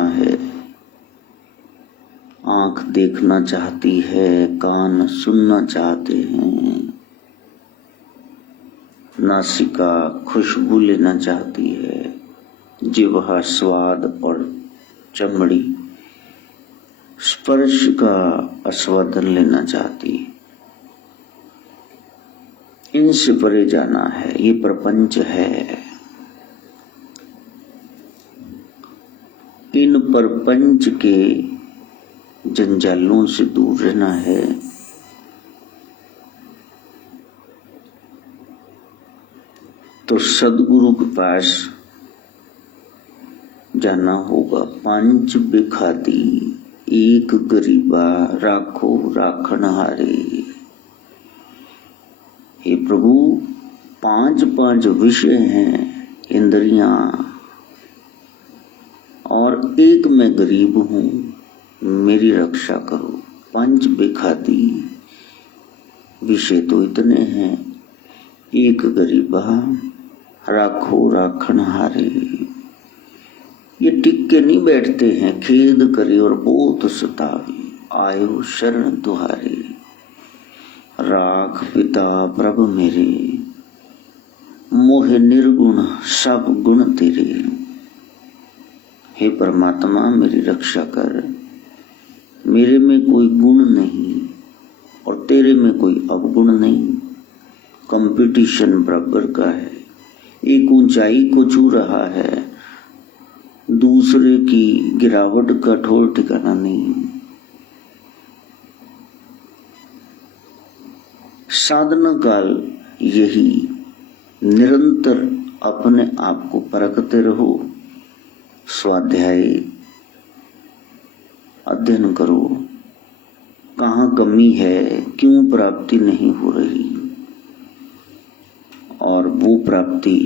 देखना है, आंख देखना चाहती है, कान सुनना चाहते हैं, नासिका खुशबू लेना चाहती है, जिह्वा स्वाद और चमड़ी स्पर्श का आस्वादन लेना चाहती है। इनसे परे जाना है, ये प्रपंच है। इन प्रपंच के जंजालों से दूर रहना है। तो सदगुरु के पास जाना होगा। पंच बिखादी एक गरीबा राखो राखनहारे। हे प्रभु, 5 विषय हैं, इंद्रियां, और एक मैं गरीब हूं, मेरी रक्षा करो। पंच बिखादी विषय तो इतने हैं, एक गरीबा राखो राखनहारे। ये टिक के नहीं बैठते हैं, खेद करे और बहुत सतावे, आयो शरण तुहारे। राख पिता प्रभु मेरे, मोह निर्गुण सब गुण तेरे। हे परमात्मा, मेरी रक्षा कर। मेरे में कोई गुण नहीं और तेरे में कोई अवगुण नहीं। कंपटीशन बराबर का है। एक ऊंचाई को छू रहा है, दूसरे की गिरावट का ठोर ठिकाना नहीं। साधना काल यही, निरंतर अपने आप को परखते रहो। स्वाध्याय अध्ययन करो, कहाँ कमी है, क्यों प्राप्ति नहीं हो रही, और वो प्राप्ति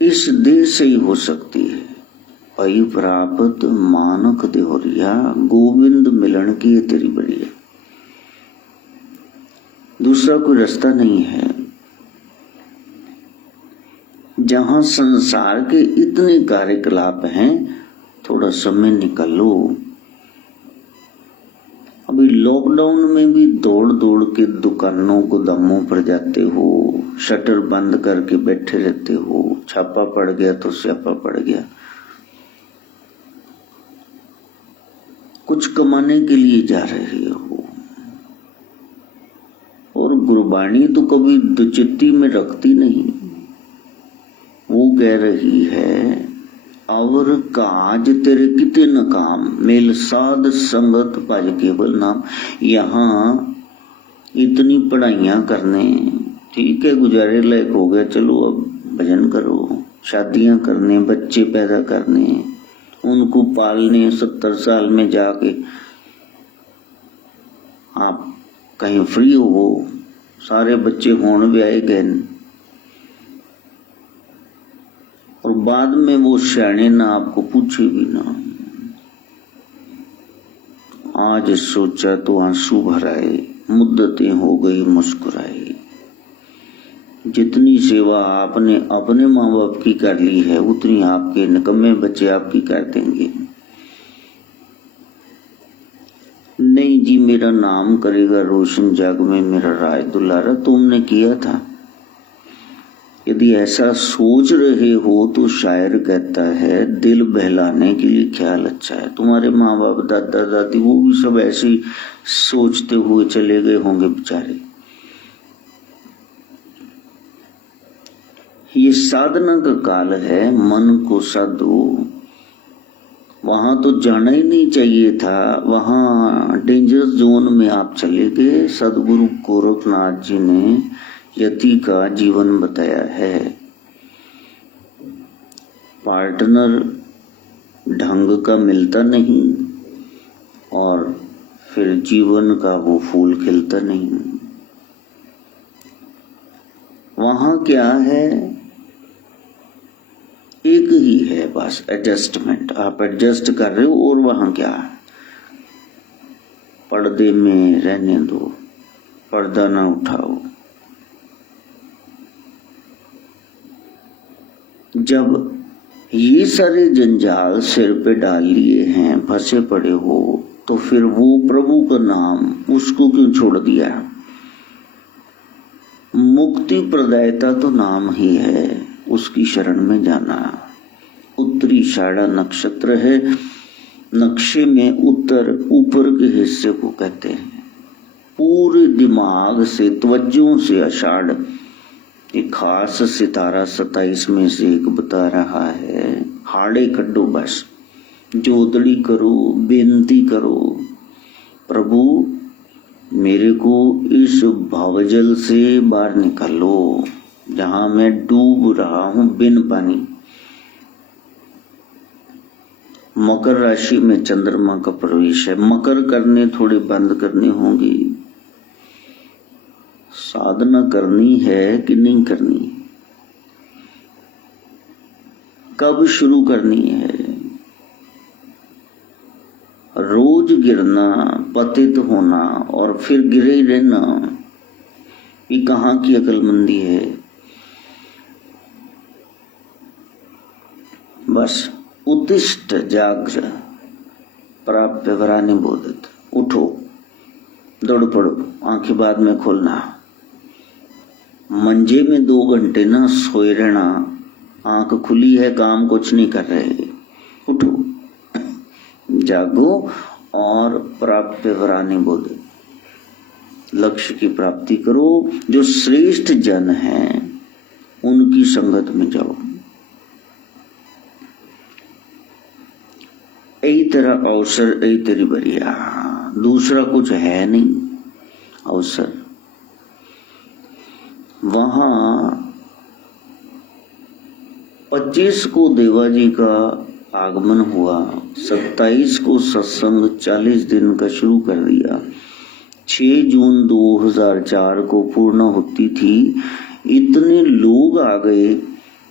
इस देह से ही हो सकती है। पई प्राप्त मानक देहोरिया, गोविंद मिलन की तेरी बढ़िया। दूसरा कोई रास्ता नहीं है। जहां संसार के इतने कार्यकलाप हैं, थोड़ा समय निकालो। अभी लॉकडाउन में भी दौड़ दौड़ के दुकानों गोदामों पर जाते हो, शटर बंद करके बैठे रहते हो। छापा पड़ गया तो स्यापा पड़ गया। कुछ कमाने के लिए जा रहे हो, और गुरबाणी तो कभी दुचित्ती में रखती नहीं। वो कह रही है, और काज तेरे किते न काम, मेल साध संगत पाज केवल नाम। यहाँ इतनी पढ़ाइयां करने, ठीक है, गुजारे लायक हो गया, चलो अब भजन करो। शादियां करने, बच्चे पैदा करने, उनको पालने, 70 साल में जाके आप कहीं फ्री हो, सारे बच्चे होने भी आए गए, और बाद में वो श्याणे ना आपको पूछे भी ना। आज सोचा तो आंसू भराए, मुद्दतें हो गई मुस्कुराए। जितनी सेवा आपने अपने माँ बाप की कर ली है, उतनी आपके निकम्मे बच्चे आपकी कर देंगे। नहीं जी, मेरा नाम करेगा रोशन जग में मेरा राय दुलारा, तुमने किया था। यदि ऐसा सोच रहे हो तो शायर कहता है, दिल बहलाने के लिए ख्याल अच्छा है। तुम्हारे माँ बाप, दादा दादी, वो भी सब ऐसे ही सोचते हुए चले गए होंगे बेचारे। ये साधना का काल है, मन को साधो। वहां तो जाना ही नहीं चाहिए था, वहां डेंजर जोन में आप चले गए। सदगुरु गोरखनाथ जी ने यति का जीवन बताया है। पार्टनर ढंग का मिलता नहीं, और फिर जीवन का वो फूल खिलता नहीं। वहां क्या है, एक ही है बस, एडजस्टमेंट। आप एडजस्ट कर रहे हो, और वहां क्या है, पर्दे में रहने दो, पर्दा ना उठाओ। जब ये सारे जंजाल सिर पे डाल लिए हैं, फंसे पड़े हो, तो फिर वो प्रभु का नाम उसको क्यों छोड़ दिया? मुक्ति प्रदायता तो नाम ही है, उसकी शरण में जाना। उत्तरीषाढ़ा नक्षत्र है, नक्शे में उत्तर ऊपर के हिस्से को कहते हैं। पूरे दिमाग से, तवज्जों से आषाढ़ एक खास सितारा 27 में से एक बता रहा है। हाड़े कड्डो, बस जोदड़ी करो, बेनती करो, प्रभु मेरे को इस भावजल से बाहर निकालो जहां मैं डूब रहा हूं बिन पानी। मकर राशि में चंद्रमा का प्रवेश है। मकर करने थोड़े बंद करने होंगे। साधना करनी है कि नहीं करनी, कब शुरू करनी है? रोज गिरना, पतित होना और फिर गिरे ही रहना, ये कहाँ की अक्लमंदी है? बस उत्तिष्ठ जाग्र प्राप्य वरानि बोधित, उठो, दौड़ पड़ो, आंखें बाद में खोलना। मंजे में 2 घंटे ना सोए रहना, आंख खुली है, काम कुछ नहीं कर रहे, उठो, जागो और प्राप्य वरानि बोधित, लक्ष्य की प्राप्ति करो। जो श्रेष्ठ जन हैं उनकी संगत में जाओ। यही तेरा अवसर, यही तेरी बरिया, दूसरा कुछ है नहीं अवसर। वहां 25 को देवाजी का आगमन हुआ, 27 को सत्संग 40 दिन का शुरू कर दिया, 6 जून 2004 को पूर्ण होती थी। इतने लोग आ गए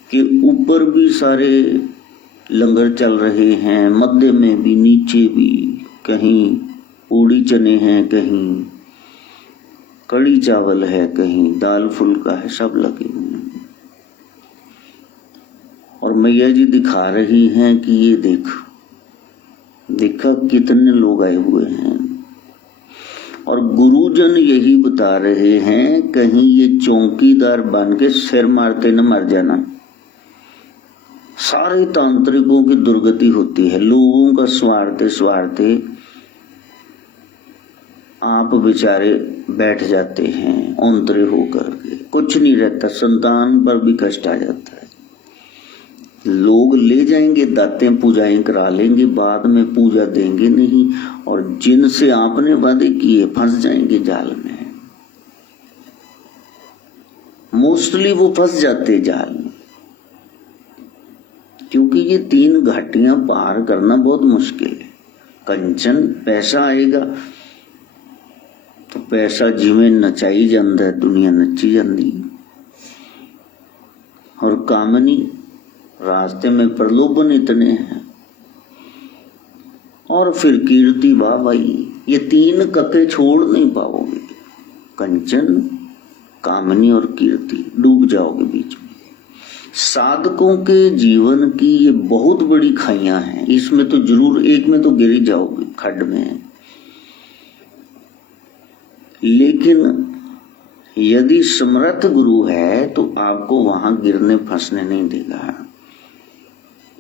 कि ऊपर भी सारे लंगर चल रहे हैं, मध्य में भी, नीचे भी, कहीं पूड़ी चने हैं, कहीं कड़ी चावल है, कहीं दाल फुल्का है, सब लगे हुए हैं। और मैया जी दिखा रही हैं कि ये देख, देखा कितने लोग आए हुए हैं। और गुरुजन यही बता रहे हैं, कहीं ये चौकीदार बन के सिर मारते न मर जाना। सारे तांत्रिकों की दुर्गति होती है, लोगों का स्वार्थे स्वार्थे आप बेचारे बैठ जाते हैं औंतरे होकर के, कुछ नहीं रहता, संतान पर भी कष्ट आ जाता है। लोग ले जाएंगे, दातें पूजाएं करा लेंगे, बाद में पूजा देंगे नहीं, और जिनसे आपने वादे किए फंस जाएंगे जाल में। मोस्टली वो फंस जाते जाल में, क्योंकि ये 3 घाटियां पार करना बहुत मुश्किल है। कंचन, पैसा आएगा तो पैसा जिमें नचाई जाता है, दुनिया नची जाती। और कामनी, रास्ते में प्रलोभन इतने हैं। और फिर कीर्ति, वाह भाई, ये 3 कके छोड़ नहीं पाओगे। कंचन, कामनी और कीर्ति, डूब जाओगे बीच में। साधकों के जीवन की ये बहुत बड़ी खाइयां हैं, इसमें तो जरूर एक में तो गिर ही जाओगे, खड्ड में। लेकिन यदि समर्थ गुरु है तो आपको वहां गिरने फंसने नहीं देगा।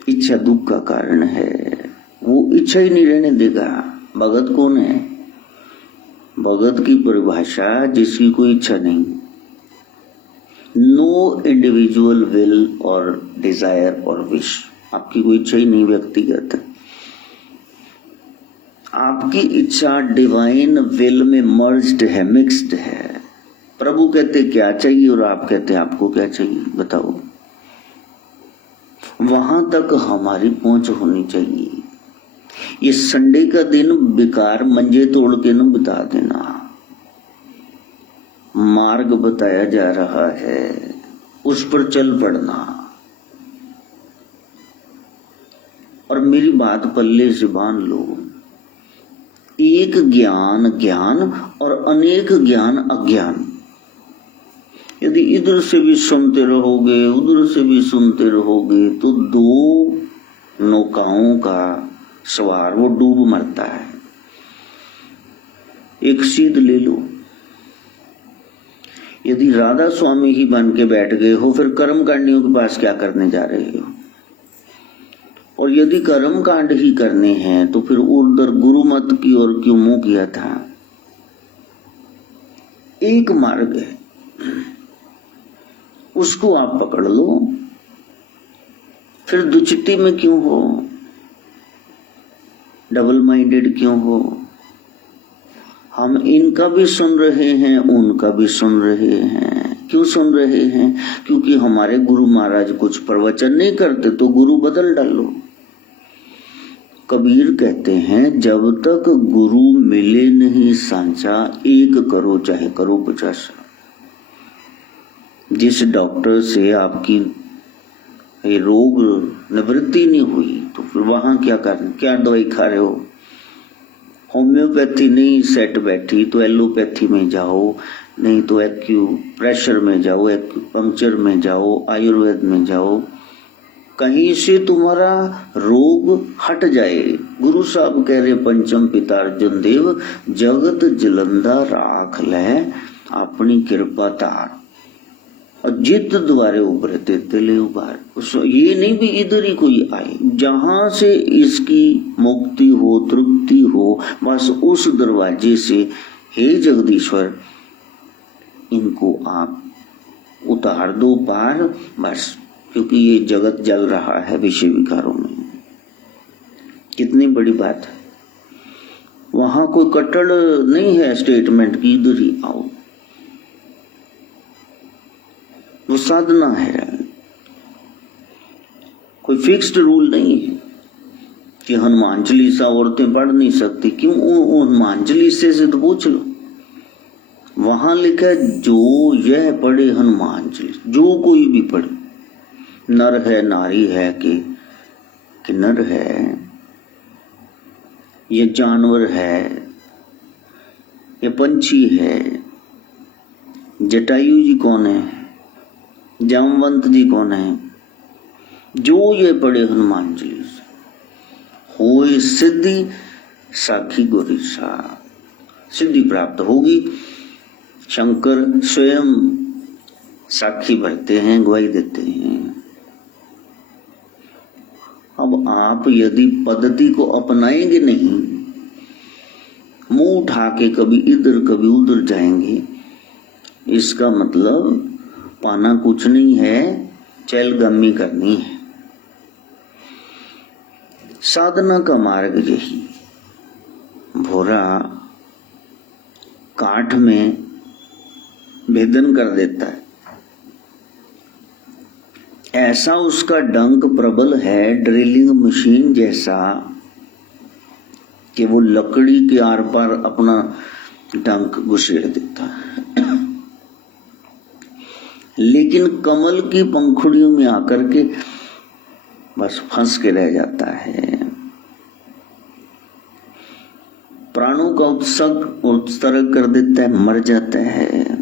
इच्छा दुख का कारण है, वो इच्छा ही नहीं रहने देगा। भगत कौन है? भगत की परिभाषा जिसकी कोई इच्छा नहीं, नो इंडिविजुअल विल और डिजायर और विश, आपकी कोई इच्छा ही नहीं व्यक्तिगत। आपकी इच्छा डिवाइन विल में मर्ज्ड है, मिक्स्ड है। प्रभु कहते क्या चाहिए और आप कहते आपको क्या चाहिए, बताओ। वहां तक हमारी पहुंच होनी चाहिए। ये संडे का दिन बेकार मंजे तोड़ के न बिता देना। मार्ग बताया जा रहा है, उस पर चल पड़ना। और मेरी बात पल्ले से बांध लो, एक ज्ञान ज्ञान और अनेक ज्ञान अज्ञान। यदि इधर से भी सुनते रहोगे उधर से भी सुनते रहोगे तो दो नौकाओं का सवार वो डूब मरता है। एक सीध ले लो, यदि राधा स्वामी ही बन के बैठ गए हो फिर कर्मकांडियों के पास क्या करने जा रहे हो? और यदि कर्म कांड ही करने हैं तो फिर उधर गुरु मत की ओर क्यों मुंह किया था? एक मार्ग है, उसको आप पकड़ लो, फिर दुचित्ती में क्यों हो, डबल माइंडेड क्यों हो? हम इनका भी सुन रहे हैं उनका भी सुन रहे हैं। क्यों सुन रहे हैं? क्योंकि हमारे गुरु महाराज कुछ प्रवचन नहीं करते तो गुरु बदल डालो। कबीर कहते हैं जब तक गुरु मिले नहीं सांचा, एक करो चाहे करो 50। जिस डॉक्टर से आपकी ये रोग निवृत्ति नहीं हुई तो फिर वहां क्या करना, क्या दवाई खा रहे हो? होम्योपैथी नहीं सेट बैठी तो एलोपैथी में जाओ, नहीं तो एक्यूप्रेशर में जाओ, एक्यूपंक्चर में जाओ, आयुर्वेद में जाओ, कहीं से तुम्हारा रोग हट जाए। गुरु साहब कह रहे पंचम पिता अर्जुन देव, जगत जलंदा राख ले अपनी कृपा तार, और जित द्वारे उभरे ते ले उबार। ये नहीं भी इधर ही कोई आए, जहां से इसकी मुक्ति हो तृप्ति हो बस उस दरवाजे से हे जगदीश्वर इनको आप उतार दो पार बस, क्योंकि ये जगत जल रहा है विषय विकारों में। कितनी बड़ी बात है। वहां कोई कट्टर नहीं है स्टेटमेंट की इधर ही आओ, वो साधना है। कोई फिक्स्ड रूल नहीं है कि हनुमान चालीसा औरतें पढ़ नहीं सकती। क्यों? हनुमान चालीसे से तो पूछ लो, वहां लिखा है जो यह पढ़े हनुमान चालीसा, जो कोई भी पढ़े, नर है नारी है कि नर है, ये जानवर है, ये पंछी है, जटायु जी कौन है, जामवंत जी कौन है, जो ये पढ़े हनुमान चालीसा होए सिद्धि साखी गोरीसा, सिद्धि प्राप्त होगी। शंकर स्वयं साक्षी भरते हैं, गवाही देते हैं। अब आप यदि पद्धति को अपनाएंगे नहीं, मुंह उठा के कभी इधर कभी उधर जाएंगे, इसका मतलब पाना कुछ नहीं है, चहलगमी करनी है। साधना का मार्ग यही, भोरा काठ में भेदन कर देता है, ऐसा उसका डंक प्रबल है ड्रिलिंग मशीन जैसा कि वो लकड़ी के आर पार अपना डंक घुसेड़ देता है। लेकिन कमल की पंखुड़ियों में आकर के बस फंस के रह जाता है। प्राणों का उत्सर्ग कर देता है, मर जाता है।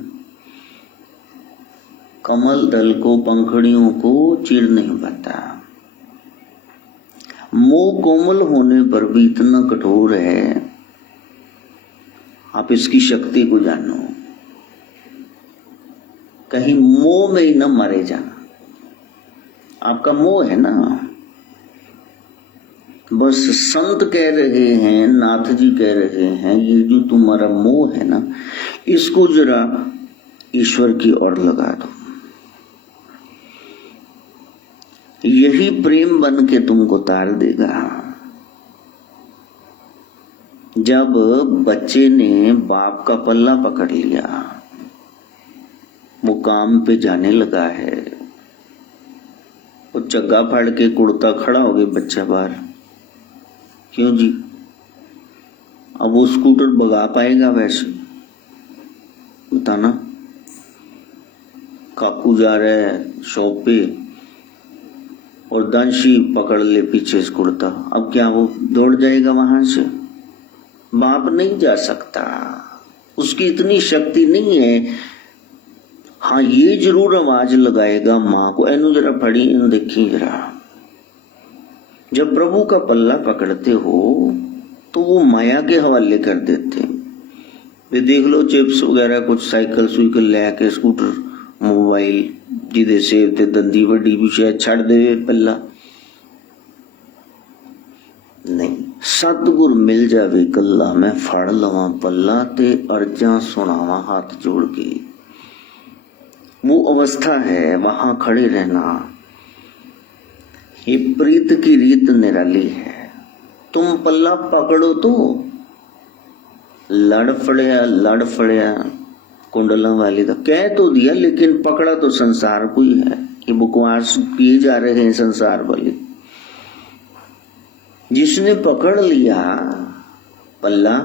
कमल दल को पंखुड़ियों को चीर नहीं पाता। मोह कोमल होने पर भी इतना कठोर है, आप इसकी शक्ति को जानो, कहीं मोह में ही न मारे जाना। आपका मोह है ना, बस संत कह रहे हैं, नाथ जी कह रहे हैं, ये जो तुम्हारा मोह है ना, इसको जरा ईश्वर की ओर लगा दो। यही प्रेम बन के तुमको तार देगा। जब बच्चे ने बाप का पल्ला पकड़ लिया, वो काम पे जाने लगा है, वो चग्गा फाड़ के कुड़ता खड़ा हो गया बच्चा बाहर। क्यों जी? अब वो स्कूटर भगा पाएगा वैसे? बताना। काकू जा रहा है शॉप पे और दंशी पकड़ ले पीछे से कुड़ता, अब क्या वो दौड़ जाएगा वहां से? बाप नहीं जा सकता, उसकी इतनी शक्ति नहीं है। हाँ ये जरूर आवाज लगाएगा माँ को, एनु जरा फड़ी इन देखी जरा। जब प्रभु का पल्ला पकड़ते हो तो वो माया के हवाले कर देते। वे देख लो चिप्स वगैरह कुछ साइकिल सुइकल लेके स्कूटर मोबाइल जिदे से ते दंदी वड्डी भी शायद छड़ दे पल्ला। नहीं, सतगुर मिल जावे कल्ला, मैं फड़ लवा पल्ला ते अर्जा सुनावा हाथ जोड़ के। वो अवस्था है, वहां खड़े रहना। ये प्रीत की रीत निराली है। तुम पल्ला पकड़ो तो लड़ फड़िया कुंडलों वाली तो कह तो दिया, लेकिन पकड़ा तो संसार को ही है। ये बकवास किए जा रहे हैं संसार वाले। जिसने पकड़ लिया पल्ला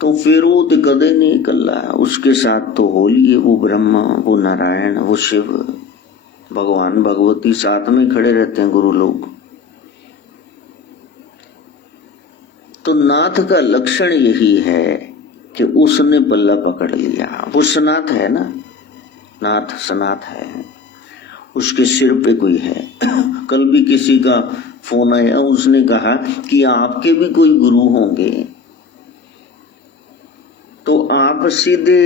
तो फिर वो तो कदे नहीं कल्ला, उसके साथ तो होली है। वो ब्रह्मा, वो नारायण, वो शिव, भगवान भगवती साथ में खड़े रहते हैं गुरु लोग। तो नाथ का लक्षण यही है कि उसने पल्ला पकड़ लिया। वो सनाथ है ना, नाथ सनाथ है, उसके सिर पे कोई है। कल भी किसी का फोन आया, उसने कहा कि आपके भी कोई गुरु होंगे तो आप सीधे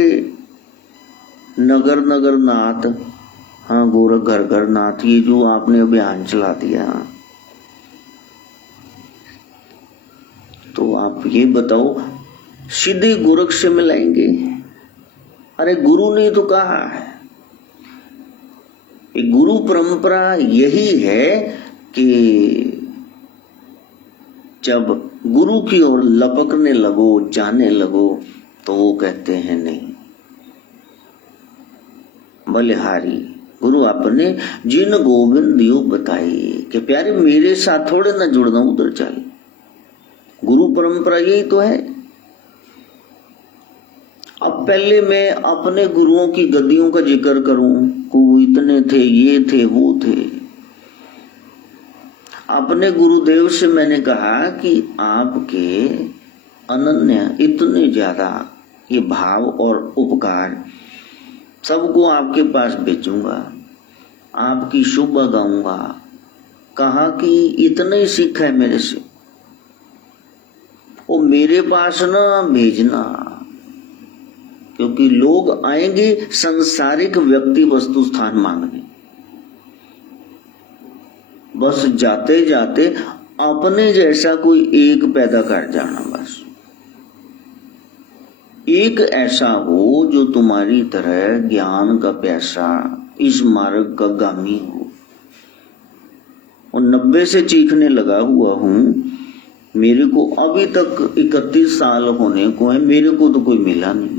नगर नगर नाथ, हाँ गोरख घर घर नाथ, ये जो आपने अभियान चला दिया, तो आप ये बताओ सीधे गोरख से मिलाएंगे? अरे गुरु ने तो कहा है, एक गुरु परंपरा यही है कि जब गुरु की ओर लपकने लगो, जाने लगो, तो वो कहते हैं नहीं बलिहारी। गुरु आपने जिन गोविंद यू बताई कि प्यारे मेरे साथ थोड़े ना जुड़ना, उधर चल। गुरु परंपरा यही तो है। अब पहले मैं अपने गुरुओं की गद्दियों का जिक्र करूं, को इतने थे, ये थे, वो थे। अपने गुरुदेव से मैंने कहा कि आपके अनन्य इतने ज्यादा ये भाव और उपकार, सबको आपके पास भेजूंगा, आपकी शुभ गाऊंगा। कहा कि इतना ही सीखा है मेरे से, वो मेरे पास ना भेजना, क्योंकि लोग आएंगे संसारिक व्यक्ति वस्तु स्थान मांगने। बस जाते जाते अपने जैसा कोई एक पैदा कर जाना, बस एक ऐसा हो जो तुम्हारी तरह ज्ञान का प्यासा, इस मार्ग का गामी हो। और 90 से चीखने लगा हुआ हूं, मेरे को अभी तक 31 साल होने को है, मेरे को तो कोई मिला नहीं।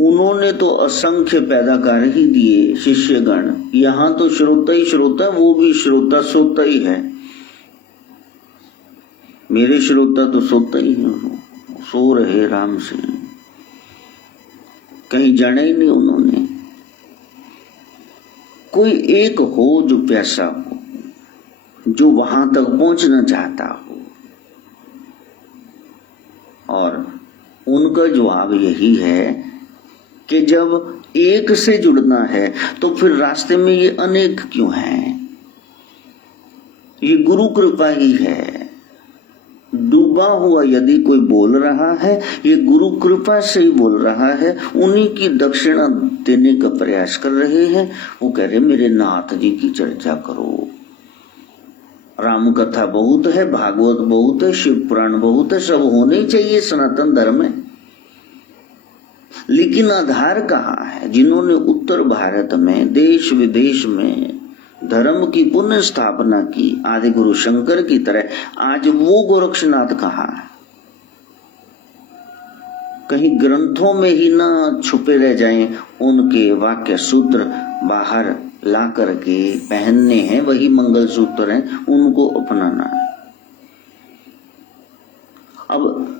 उन्होंने तो असंख्य पैदा कर ही दिए शिष्यगण। यहां तो श्रोता ही श्रोता, वो भी श्रोता सोता ही है। मेरे श्रोता तो सोता ही है, सो रहे राम से, कहीं जाना ही नहीं उन्होंने। कोई एक हो जो प्यासा हो, जो वहां तक पहुंचना चाहता हो। और उनका जवाब यही है कि जब एक से जुड़ना है तो फिर रास्ते में ये अनेक क्यों हैं? ये गुरु कृपा ही है। डूबा हुआ यदि कोई बोल रहा है, ये गुरु कृपा से ही बोल रहा है। उन्हीं की दक्षिणा देने का प्रयास कर रहे हैं। वो कह रहे मेरे नाथ जी की चर्चा करो। राम कथा बहुत है, भागवत बहुत है, शिव पुराण बहुत है, सब होने ही चाहिए सनातन धर्म में। लेकिन आधार कहाँ है? जिन्होंने उत्तर भारत में देश विदेश में धर्म की पुनः स्थापना की आदि गुरु शंकर की तरह, आज वो गोरक्षनाथ कहाँ है? कहीं ग्रंथों में ही ना छुपे रह जाएं, उनके वाक्य सूत्र बाहर ला करके पहनने हैं, वही मंगल सूत्र हैं, उनको अपनाना है। अब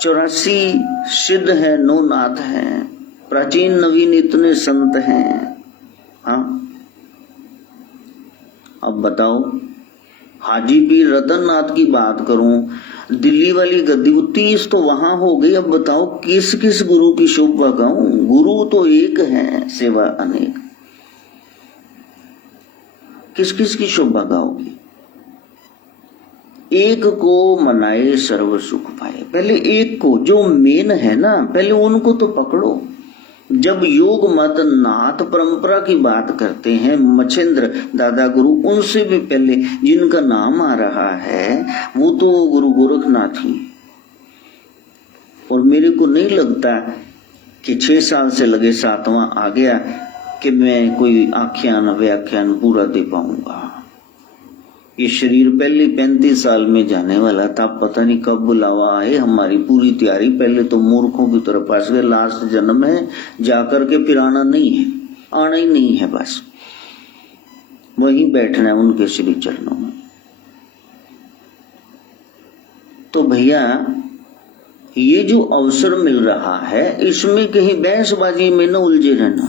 84 सिद्ध है, 9 नाथ हैं, प्राचीन नवीन इतने संत हैं। हाँ अब बताओ, हाजी पीर रतन नाथ की बात करूं, दिल्ली वाली गद्दी 30 तो वहां हो गई। अब बताओ किस किस गुरु की शोभा गाऊं? गुरु तो एक है, सेवा अनेक। किस किस की शोभा गाओगी? एक को मनाए सर्व सुख पाए। पहले एक को, जो मेन है ना, पहले उनको तो पकड़ो। जब योग मत नाथ परंपरा की बात करते हैं, मच्छिंद्र दादा गुरु, उनसे भी पहले जिनका नाम आ रहा है वो तो गुरु गोरखनाथ ही। और मेरे को नहीं लगता कि 6 साल से लगे 7वां आ गया कि मैं कोई आख्यान व्याख्यान पूरा दे पाऊंगा। ये शरीर पहले 35 साल में जाने वाला था, पता नहीं कब बुलावा आए। हमारी पूरी तैयारी, पहले तो मूर्खों की तरफ फंस गए। लास्ट जन्म है, जाकर के फिर आना नहीं है, आना ही नहीं है, बस वहीं बैठना है उनके श्री चरणों में। तो भैया ये जो अवसर मिल रहा है, इसमें कहीं बहसबाजी में न उलझे रहना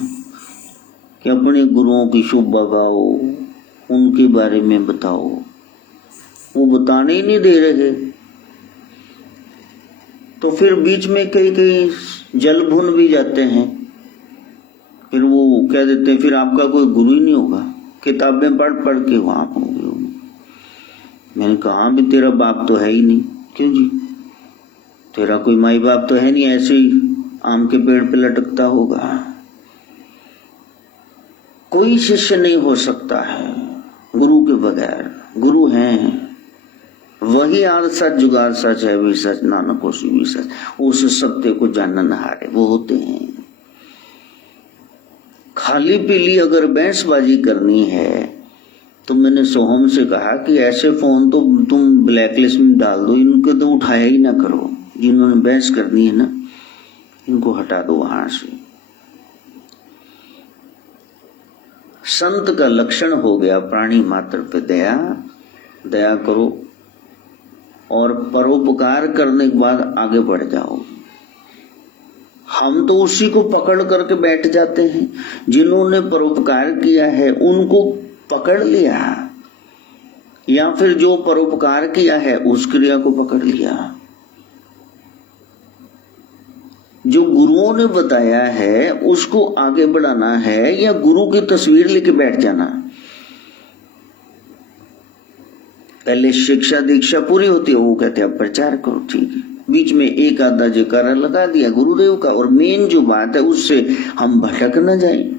कि अपने गुरुओं की शोभा गाओ, उनके बारे में बताओ। वो बताने ही नहीं दे रहे, तो फिर बीच में कई कई जल भुन भी जाते हैं। फिर वो कह देते हैं फिर आपका कोई गुरु ही नहीं होगा, किताबें पढ़ पढ़ के वहां पहुंच गए। मैंने कहा भी तेरा बाप तो है ही नहीं। क्यों जी? तेरा कोई माई बाप तो है नहीं, ऐसे ही आम के पेड़ पे लटकता होगा। कोई शिष्य नहीं हो सकता है गुरु के बगैर। गुरु हैं वही आद सच जुगाद सच है भी सच, नानक होसी भी सच। उस सत्य को जानन हारे वो होते हैं। खाली पीली अगर बहसबाजी करनी है तो मैंने सोहम से कहा कि ऐसे फोन तो तुम ब्लैकलिस्ट में डाल दो, इनको तो उठाया ही ना करो। जिन्होंने बहस करनी है ना, इनको हटा दो वहां से। संत का लक्षण हो गया प्राणी मात्र पे दया। दया करो और परोपकार करने के बाद आगे बढ़ जाओ। हम तो उसी को पकड़ करके बैठ जाते हैं। जिन्होंने परोपकार किया है उनको पकड़ लिया, या फिर जो परोपकार किया है उस क्रिया को पकड़ लिया। जो गुरुओं ने बताया है उसको आगे बढ़ाना है, या गुरु की तस्वीर लेके बैठ जाना। पहले शिक्षा दीक्षा पूरी होती है, वो कहते हैं अब प्रचार करो, ठीक है। बीच में एक आधा जयकारा लगा दिया गुरुदेव का, और मेन जो बात है उससे हम भटक न जाएं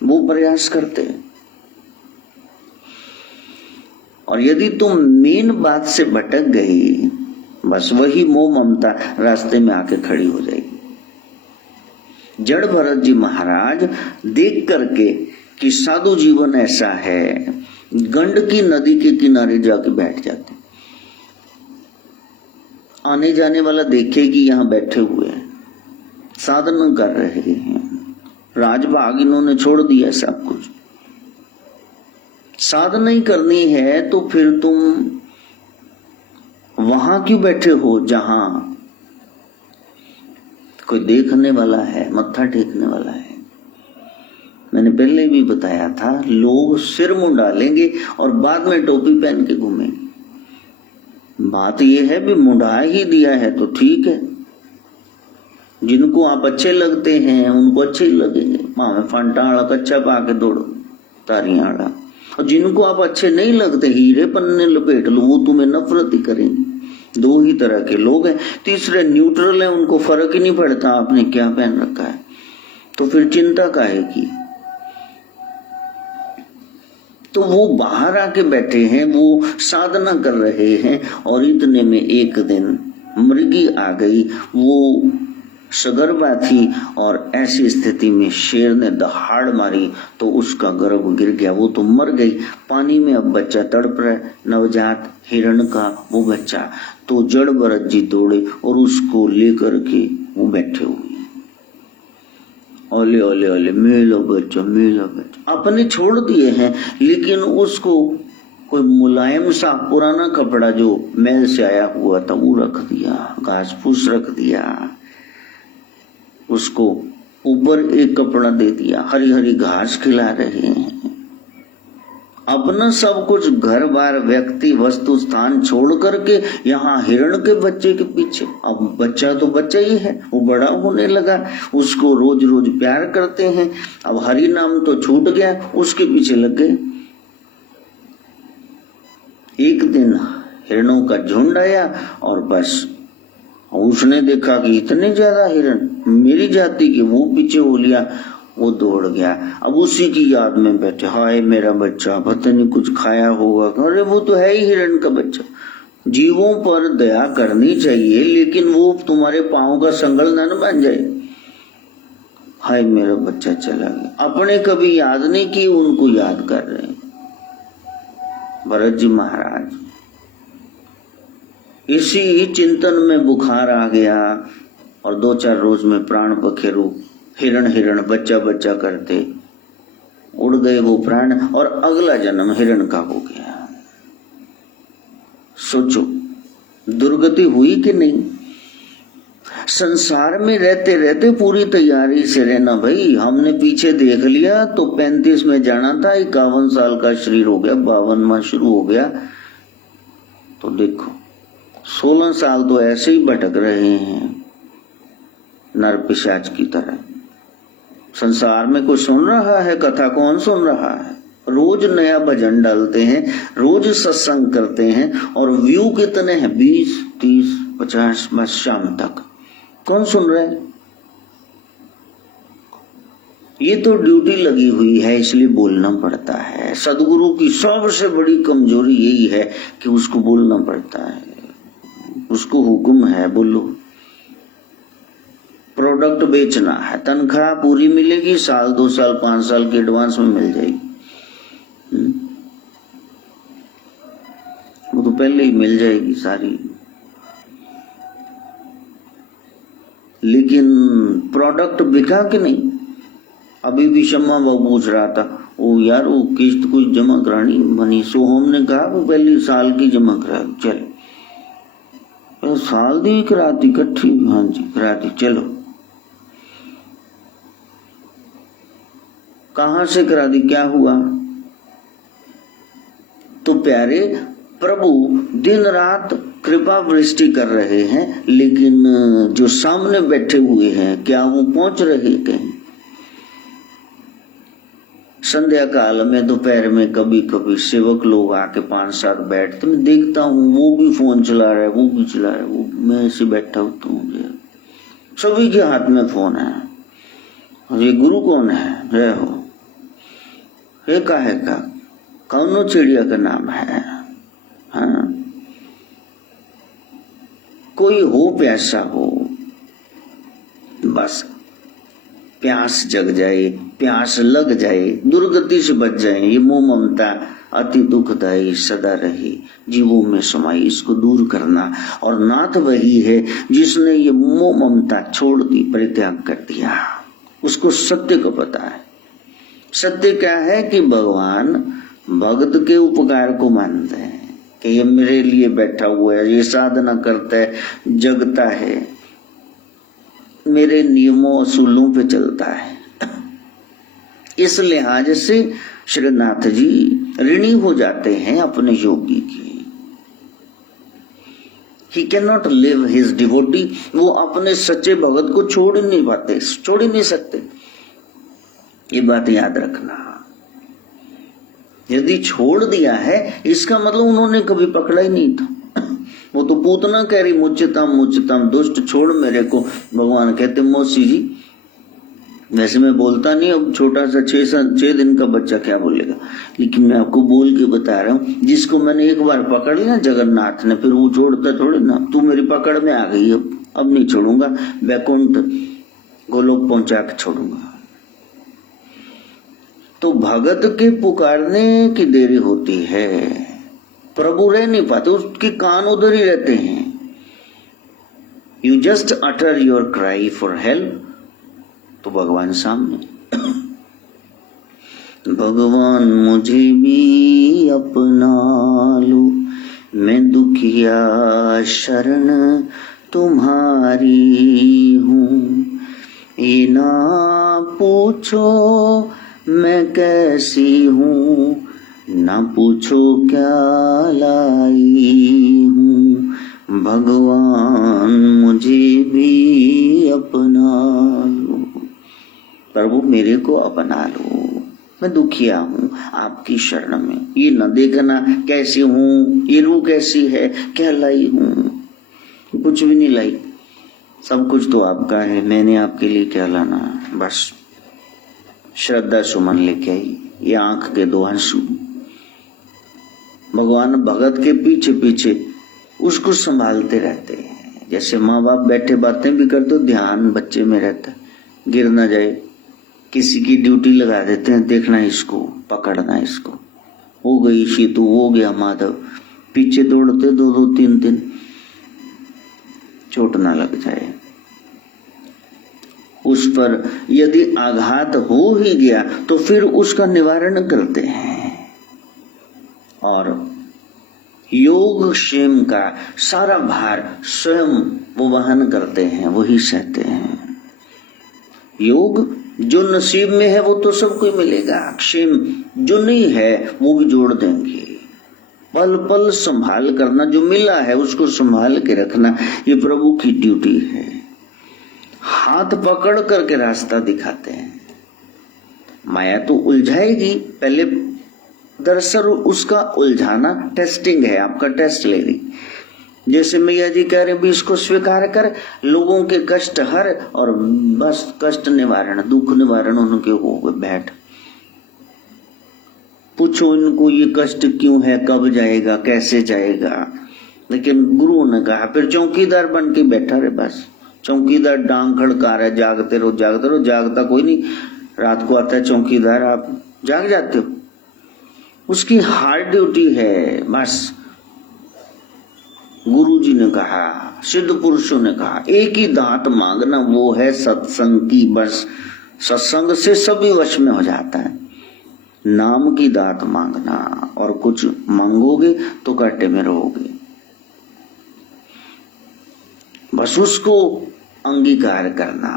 वो प्रयास करते हैं। और यदि तुम मेन बात से भटक गई, बस वही मोह ममता रास्ते में आके खड़ी हो जाएगी। जड़ भरत जी महाराज देख करके कि साधु जीवन ऐसा है, गंडकी नदी के किनारे जाके बैठ जाते। आने जाने वाला देखे कि यहाँ बैठे हुए हैं, साधन कर रहे हैं। राजबाग इन्होंने छोड़ दिया सब कुछ। साधना ही करनी है तो फिर तुम वहां क्यों बैठे हो जहां कोई देखने वाला है, मत्था टेकने वाला है। मैंने पहले भी बताया था, लोग सिर मुंडा लेंगे और बाद में टोपी पहन के घूमेंगे। बात यह है भी मुंडा ही दिया है तो ठीक है, जिनको आप अच्छे लगते हैं उनको अच्छे ही लगेंगे। मामे फंटा आड़ा कच्चा पा के दौड़ो तारियां आड़ा, और जिनको आप अच्छे नहीं लगते, हीरे पन्ने लपेट लो, वो तुम्हें नफरत ही करेंगे। दो ही तरह के लोग हैं। तीसरे न्यूट्रल हैं, उनको फर्क ही नहीं पड़ता आपने क्या पहन रखा है, तो फिर चिंता काहे की। तो वो बाहर आके बैठे हैं, वो साधना कर रहे हैं, और इतने में एक दिन मृगी आ गई। वो सगर्भा थी और ऐसी स्थिति में शेर ने दहाड़ मारी तो उसका गर्भ गिर गया, वो तो मर गई। पानी में अब बच्चा तड़प रहा है, नवजात हिरण का वो बच्चा। तो जड़ भरत जी दौड़े और उसको लेकर के वो बैठे हुए, ओले ओले ओले मेला बच्चा मेला बच्चा। अपने छोड़ दिए हैं, लेकिन उसको कोई मुलायम सा पुराना कपड़ा जो मैल से आया हुआ था वो रख दिया, घास फूस रख दिया, उसको ऊपर एक कपड़ा दे दिया, हरी हरी घास खिला रहे हैं। अपना सब कुछ घर बार व्यक्ति वस्तु स्थान छोड़ करके यहाँ हिरण के बच्चे के पीछे। अब बच्चा तो बच्चा ही है, वो बड़ा होने लगा, उसको रोज रोज प्यार करते हैं, अब हरि नाम तो छूट गया, उसके पीछे लग गए। एक दिन हिरणों का झुंड आया और बस उसने देखा कि इतने ज्यादा हिरण मेरी जाति के, वो पीछे हो लिया, वो दौड़ गया। अब उसी की याद में बैठे, हाय मेरा बच्चा, पता नहीं कुछ खाया होगा, अरे वो तो है ही हिरण का बच्चा। जीवों पर दया करनी चाहिए, लेकिन वो तुम्हारे पांव का संगल न बन जाए। हाय मेरा बच्चा चला गया, अपने कभी याद नहीं की, उनको याद कर रहे हैं। भरत जी महाराज इसी चिंतन में बुखार आ गया और 2-4 रोज में प्राण पखेरु हिरण हिरण बच्चा बच्चा करते उड़ गए वो प्राण, और अगला जन्म हिरण का हो गया। सोचो दुर्गति हुई कि नहीं। संसार में रहते रहते पूरी तैयारी से रहना भाई। हमने पीछे देख लिया तो 35 में जाना था, 51 साल का शरीर हो गया, 52वां शुरू हो गया, तो देखो 16 साल तो ऐसे ही भटक रहे हैं नर पिशाच की तरह। संसार में कोई सुन रहा है कथा? कौन सुन रहा है? रोज नया भजन डालते हैं, रोज सत्संग करते हैं, और व्यू कितने हैं? 20, 30, 50, बस शाम तक। कौन सुन रहा है? ये तो ड्यूटी लगी हुई है, इसलिए बोलना पड़ता है। सदगुरु की सबसे बड़ी कमजोरी यही है कि उसको बोलना पड़ता है, उसको हुक्म है बोलो। प्रोडक्ट बेचना है, तनख्वाह पूरी मिलेगी, 1 साल 2 साल 5 साल की एडवांस में मिल जाएगी। वो तो पहले ही मिल जाएगी सारी, लेकिन प्रोडक्ट बिका कि नहीं? अभी भी शम्मा बाबू पूछ रहा था, ओ यार वो किस्त कुछ जमा करानी बनी। सोहम ने कहा वो पहली साल की जमा करा, चल साल दी कराती इकट्ठी, हाँ जी कराती, चलो। कहां से करा दी, क्या हुआ? तो प्यारे प्रभु दिन रात कृपा वृष्टि कर रहे हैं, लेकिन जो सामने बैठे हुए हैं क्या वो पहुंच रहे कहीं? संध्या काल में दोपहर में कभी कभी सेवक लोग आके 5-7 बैठते, मैं देखता हूँ वो भी फोन चला रहा है, वो भी चला रहा है, वो मैं ऐसे बैठा होता हूँ, सभी के हाथ में फोन है। ये गुरु कौन है? जय हो। ये काहे का? कौनो चिड़िया का नाम है? हाँ? कोई हो प्यासा हो, बस प्यास जग जाए, प्यास लग जाए, दुर्गति से बच जाए। ये मोह ममता अति दुखदायी सदा रही, जीवों में समाई, इसको दूर करना। और नाथ वही है जिसने ये मोह ममता छोड़ दी, परित्याग कर दिया। उसको सत्य को पता है। सत्य क्या है कि भगवान भक्त के उपकार को मानते हैं कि ये मेरे लिए बैठा हुआ है, ये साधना करता है, जगता है, मेरे नियमों असूलों पे चलता है। इस लिहाज से श्रीनाथ जी ऋणी हो जाते हैं अपने योगी के। He cannot live his devotee, वो अपने सच्चे भगत को छोड़ नहीं पाते, छोड़ ही नहीं सकते। ये बात याद रखना। यदि छोड़ दिया है इसका मतलब उन्होंने कभी पकड़ा ही नहीं था। वो तो पूतना कह रही मुच्यतम दुष्ट छोड़ मेरे को। भगवान कहते मौसी जी वैसे मैं बोलता नहीं, अब छोटा सा 6 दिन का बच्चा क्या बोलेगा, लेकिन मैं आपको बोल के बता रहा हूँ, जिसको मैंने एक बार पकड़ लिया जगन्नाथ ने, फिर वो छोड़ता थोड़े ना। तू मेरी पकड़ में आ गई, अब नहीं छोड़ूंगा, वैकुंठ गोलोक पहुंचा के छोड़ूंगा। तो भगत के पुकारने की देरी होती है, प्रभु रह नहीं पाते, उसके कान उधर ही रहते हैं। You just utter your cry for help, तो भगवान सामने। भगवान मुझे भी अपना लो, मैं दुखिया शरण तुम्हारी हूँ। ये ना पूछो मैं कैसी हूँ, न पूछो क्या लाई हूँ, भगवान मुझे भी अपना लो। प्रभु मेरे को अपना लो, मैं दुखिया हूँ आपकी शरण में। ये न देखना कैसी हूँ, ये रूह कैसी है, क्या लाई हूँ, कुछ भी नहीं लाई, सब कुछ तो आपका है, मैंने आपके लिए क्या लाना। बस श्रद्धा सुमन लेके आई, ये आंख के 2 आंसू। भगवान भगत के पीछे पीछे उसको संभालते रहते हैं। जैसे माँ बाप बैठे बातें भी करते, ध्यान बच्चे में रहता है, गिर ना जाए। किसी की ड्यूटी लगा देते हैं, देखना इसको, पकड़ना इसको। हो गई शीतू, हो गया माधव, पीछे दौड़ते 2-2 3-3, चोट ना लग जाए। उस पर यदि आघात हो ही गया तो फिर उसका निवारण करते हैं और योग क्षेम का सारा भार स्वयं वो वहन करते हैं, वही सहते हैं। योग जो नसीब में है वो तो सबको मिलेगा, क्षेम जो नहीं है वो भी जोड़ देंगे। पल पल संभाल करना, जो मिला है उसको संभाल के रखना, ये प्रभु की ड्यूटी है। हाथ पकड़ करके रास्ता दिखाते हैं। माया तो उलझाएगी, पहले दरअसल उसका उलझाना टेस्टिंग है, आपका टेस्ट ले रही। जैसे मैया जी कह रहे भी इसको स्वीकार कर, लोगों के कष्ट हर, और बस कष्ट निवारण, दुख निवारण उनके हो गए। बैठ पूछो इनको ये कष्ट क्यों है, कब जाएगा, कैसे जाएगा। लेकिन गुरु ने कहा, फिर चौकीदार बन के बैठा रहे। बस चौकीदार डांग खड़का रहा है, जागते रहो जागते रहो। जागता कोई नहीं, रात को आता है चौकीदार, आप जाग जाते हो। उसकी हार्ड ड्यूटी है। बस गुरु जी ने कहा, सिद्ध पुरुषों ने कहा, एक ही दांत मांगना, वो है सत्संग की। बस सत्संग से सभी वश में हो जाता है। नाम की दात मांगना, और कुछ मांगोगे तो कांटे में रहोगे। बस उसको अंगीकार करना,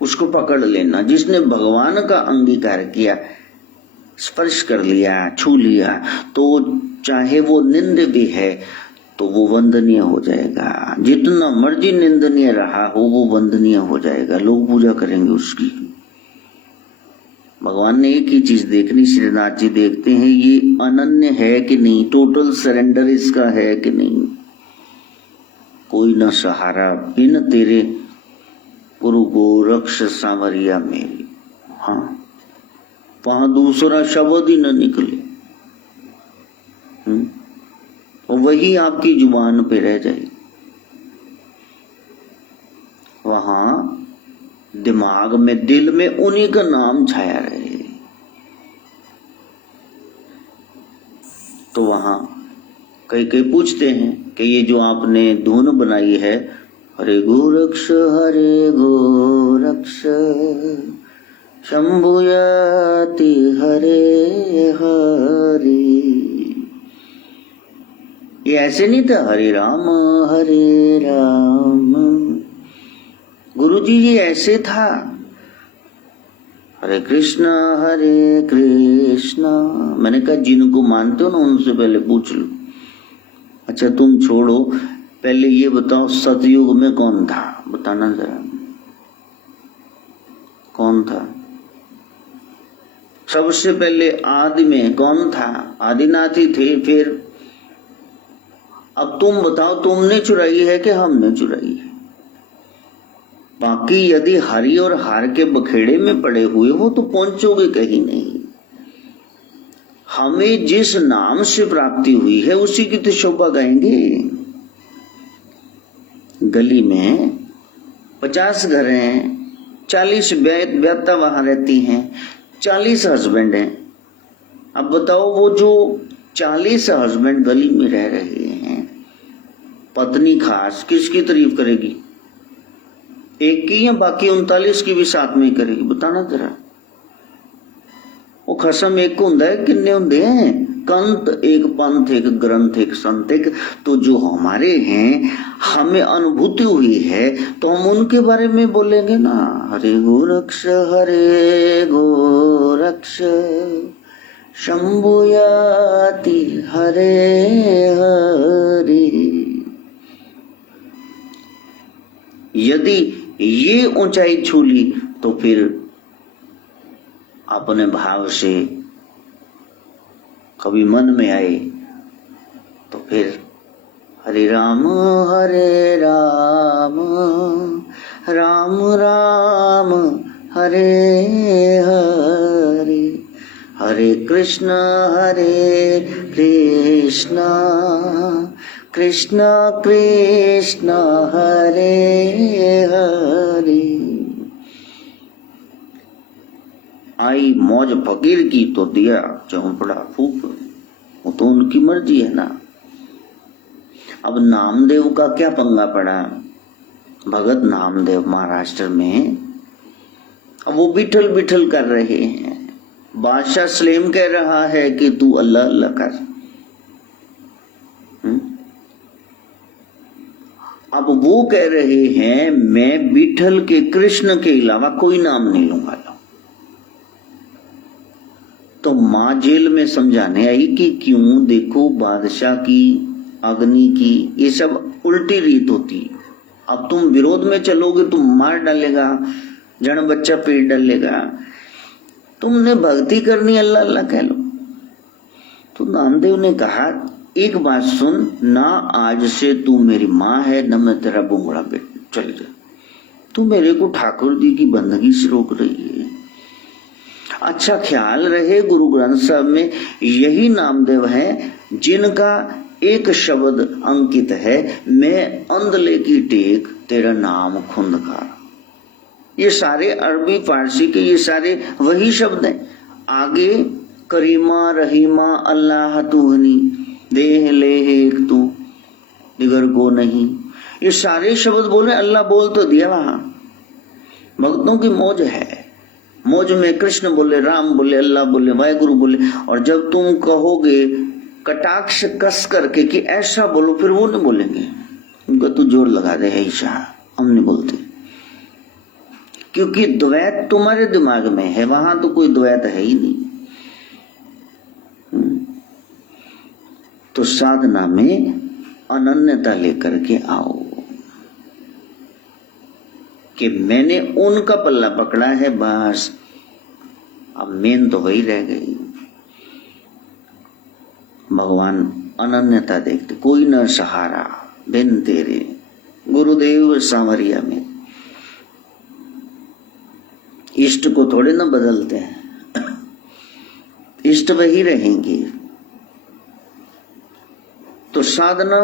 उसको पकड़ लेना। जिसने भगवान का अंगीकार किया, स्पर्श कर लिया, छू लिया, तो चाहे वो निंद भी है तो वो वंदनीय हो जाएगा। जितना मर्जी निंदनीय रहा हो वो वंदनीय हो जाएगा, लोग पूजा करेंगे उसकी। भगवान ने एक ही चीज देखनी, श्रीनाथ जी देखते हैं ये अनन्य है कि नहीं, टोटल सरेंडर इसका है कि नहीं। कोई न सहारा बिन तेरे, गुरु गोरक्ष सांवरिया मेरी। हाँ, वहां दूसरा शब्द ही न निकले, और वही आपकी जुबान पे रह जाए। वहां दिमाग में, दिल में उन्हीं का नाम छाया रहे। तो वहां कई कई पूछते हैं कि ये जो आपने धुन बनाई है, हरे गोरक्ष शंभुयाति हरे हरि, ये ऐसे नहीं था हरे राम। गुरुजी ये ऐसे था, हरे कृष्णा। मैंने कहा जिनको मानते हो ना उनसे पहले पूछ लो। अच्छा तुम छोड़ो, पहले ये बताओ सतयुग में कौन था, बताना जरा, कौन था सबसे पहले? आदि में कौन था? आदिनाथ ही थे। फिर अब तुम बताओ, तुमने चुराई है कि हमने चुराई है? बाकी यदि हरि और हार के बखेड़े में पड़े हुए हो तो पहुंचोगे कहीं नहीं। हमें जिस नाम से प्राप्ति हुई है उसी की तो शोभा गाएंगे। गली में 50 घर हैं, 40 बेहता वहां रहती हैं, 40 हस्बैंड हैं। अब बताओ वो जो 40 हस्बैंड गली में रह रहे हैं, पत्नी खास किसकी तारीफ करेगी? एक की या बाकी 39 की भी साथ में करेगी? बताना जरा। वो खसम एक को हुंदा है, किन्ने हुंदे हैं? कंत एक, पंथ एक, ग्रंथ एक, संत एक। तो जो हमारे हैं, हमें अनुभूति हुई है तो हम उनके बारे में बोलेंगे ना। हरे गोरक्ष शंभुयाति हरे हरे। यदि ये ऊंचाई छू ली तो फिर अपने भाव से कभी मन में आए तो फिर हरे राम राम राम हरे हरे, हरे कृष्ण कृष्ण कृष्ण हरे हरे। आई मौज फकीर की तो दिया चौपड़ा फूक, वो तो उनकी मर्जी है ना। अब नामदेव का क्या पंगा पड़ा, भगत नामदेव महाराष्ट्र में, अब वो बिठल बिठल कर रहे हैं। बादशाह सलेम कह रहा है कि तू अल्लाह अल्लाह कर। अब वो कह रहे हैं मैं बिठल के कृष्ण के अलावा कोई नाम नहीं लूंगा। तो मां जेल में समझाने आई कि क्यों, देखो बादशाह की, अग्नि की, ये सब उल्टी रीत होती। अब तुम विरोध में चलोगे तो मार डालेगा, जन बच्चा पेट डालेगा। तुमने भक्ति करनी, अल्लाह अल्लाह कह लो। तो नामदेव ने कहा एक बात सुन, ना आज से तू मेरी माँ है, न मैं तेरा बुंगड़ा बेट, चल जा। तू मेरे को ठाकुर जी की बंदगी से रोक रही है। अच्छा ख्याल रहे, गुरु ग्रंथ साहब में यही नामदेव है जिनका एक शब्द अंकित है, मैं अंधले की टेक तेरा नाम खुंदकार। ये सारे अरबी फारसी के ये सारे वही शब्द हैं। आगे करीमा रहीमा अल्लाह तूहनी देह ले एक तू दिगर को नहीं, ये सारे शब्द बोले। अल्लाह बोल तो दिया, वहां भक्तों की मौज है। मौज में कृष्ण बोले, राम बोले, अल्लाह बोले, वाहेगुरु बोले। और जब तुम कहोगे कटाक्ष कस करके कि ऐसा बोलो, फिर वो नहीं बोलेंगे। उनका तू जोर लगा दे, ऐसा हम नहीं बोलते, क्योंकि द्वैत तुम्हारे दिमाग में है, वहां तो कोई द्वैत है ही नहीं। तो साधना में अनन्यता लेकर के आओ कि मैंने उनका पल्ला पकड़ा है, बस अब मेन तो वही रह गई। भगवान अनन्यता देखते, कोई न सहारा बिन तेरे गुरुदेव सामरिया में। इष्ट को थोड़े ना बदलते हैं, इष्ट वही रहेंगे। तो साधना,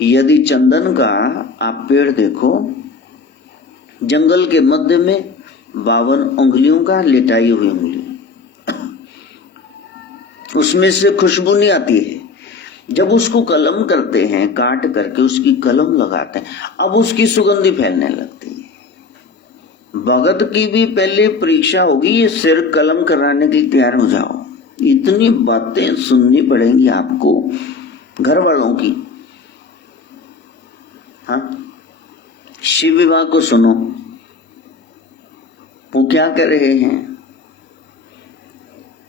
यदि चंदन का आप पेड़ देखो, जंगल के मध्य में 52 उंगलियों का लिटाई हुई उंगली, उसमें से खुशबू नहीं आती है। जब उसको कलम करते हैं, काट करके उसकी कलम लगाते हैं, अब उसकी सुगंधी फैलने लगती है। भगत की भी पहले परीक्षा होगी, ये सिर कलम कराने के लिए तैयार हो जाओ। इतनी बातें सुननी पड़ेंगी आपको घर वालों की। हाँ, शिव विवाह को सुनो, वो क्या कर रहे हैं,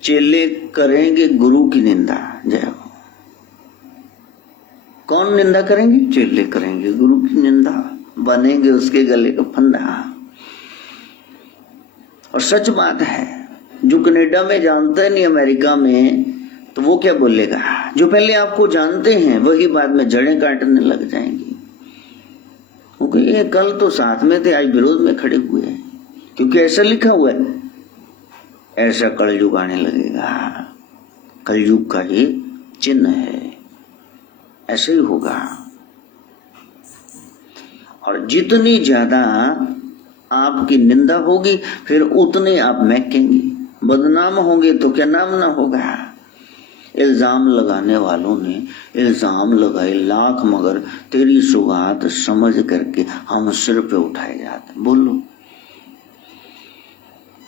चेले करेंगे गुरु की निंदा। जय हो। कौन निंदा करेंगे? चेले करेंगे गुरु की निंदा, बनेंगे उसके गले का फंदा। और सच बात है, जो कनाडा में जानते नहीं, अमेरिका में, तो वो क्या बोलेगा? जो पहले आपको जानते हैं वही बाद में जड़ें काटने लग जाएंगी, क्योंकि ये कल तो साथ में थे, आज विरोध में खड़े हुए हैं, क्योंकि ऐसा लिखा हुआ है। ऐसा कलयुग आने लगेगा, कलयुग का ये चिन्ह है, ऐसे ही होगा। और जितनी ज्यादा आपकी निंदा होगी, फिर उतने आप महकेंगे। बदनाम होंगे तो क्या नाम ना होगा। इल्जाम लगाने वालों ने इल्जाम लगाए लाख, मगर तेरी सुगात समझ करके हम सिर पे उठाए जाते। बोलो,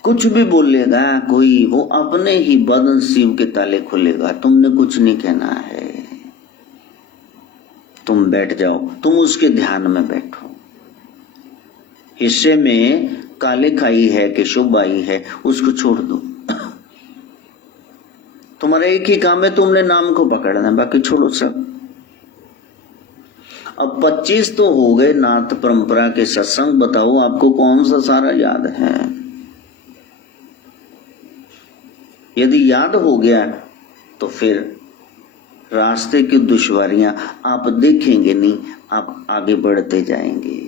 कुछ भी बोलेगा कोई, वो अपने ही बदन शिव के ताले खोलेगा। तुमने कुछ नहीं कहना है, तुम बैठ जाओ, तुम उसके ध्यान में बैठो। हिस्से में काले खाई है कि शुभ आई है, उसको छोड़ दो। तुम्हारा एक ही काम है, तुमने नाम को पकड़ना है, बाकी छोड़ो सब। अब 25 तो हो गए नाथ परंपरा के सत्संग। बताओ आपको कौन सा सारा याद है? यदि याद हो गया तो फिर रास्ते की दुश्वारियां आप देखेंगे नहीं, आप आगे बढ़ते जाएंगे।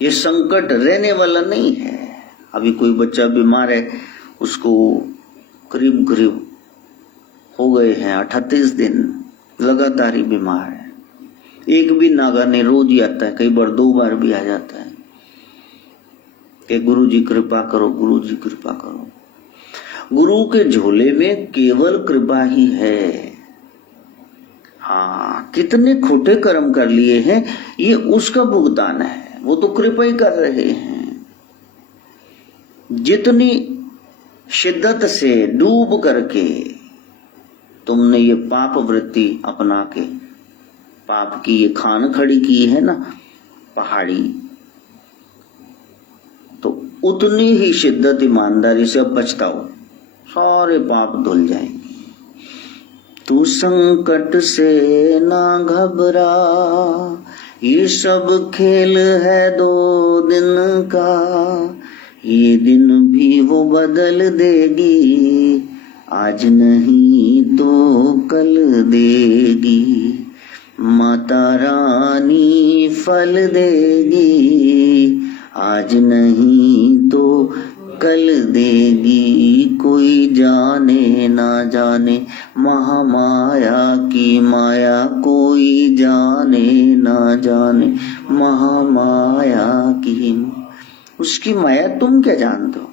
ये संकट रहने वाला नहीं है। अभी कोई बच्चा बीमार है, उसको करीब करीब हो गए हैं 38 दिन लगातार ही बीमार है। एक भी नागा नहीं, रोज ही आता है, कई बार 2 बार भी आ जाता है कि गुरु जी कृपा करो, गुरु जी कृपा करो। गुरु के झोले में केवल कृपा ही है। हाँ, कितने खोटे कर्म कर लिए हैं, ये उसका भुगतान है, वो तो कृपा ही कर रहे हैं। जितनी शिद्दत से डूब करके तुमने ये पाप वृत्ति अपना के पाप की ये खान खड़ी की है ना पहाड़ी, तो उतनी ही शिद्दत ईमानदारी से अब पछताओ, सारे पाप धुल जाएंगे। तू संकट से ना घबरा, ये सब खेल है 2 दिन का, ये दिन भी वो बदल देगी, आज नहीं तो कल देगी, माता रानी फल देगी, आज नहीं तो कल देगी। कोई जाने ना जाने महामाया की माया, कोई जाने ना जाने महामाया की, उसकी माया तुम क्या जानते हो?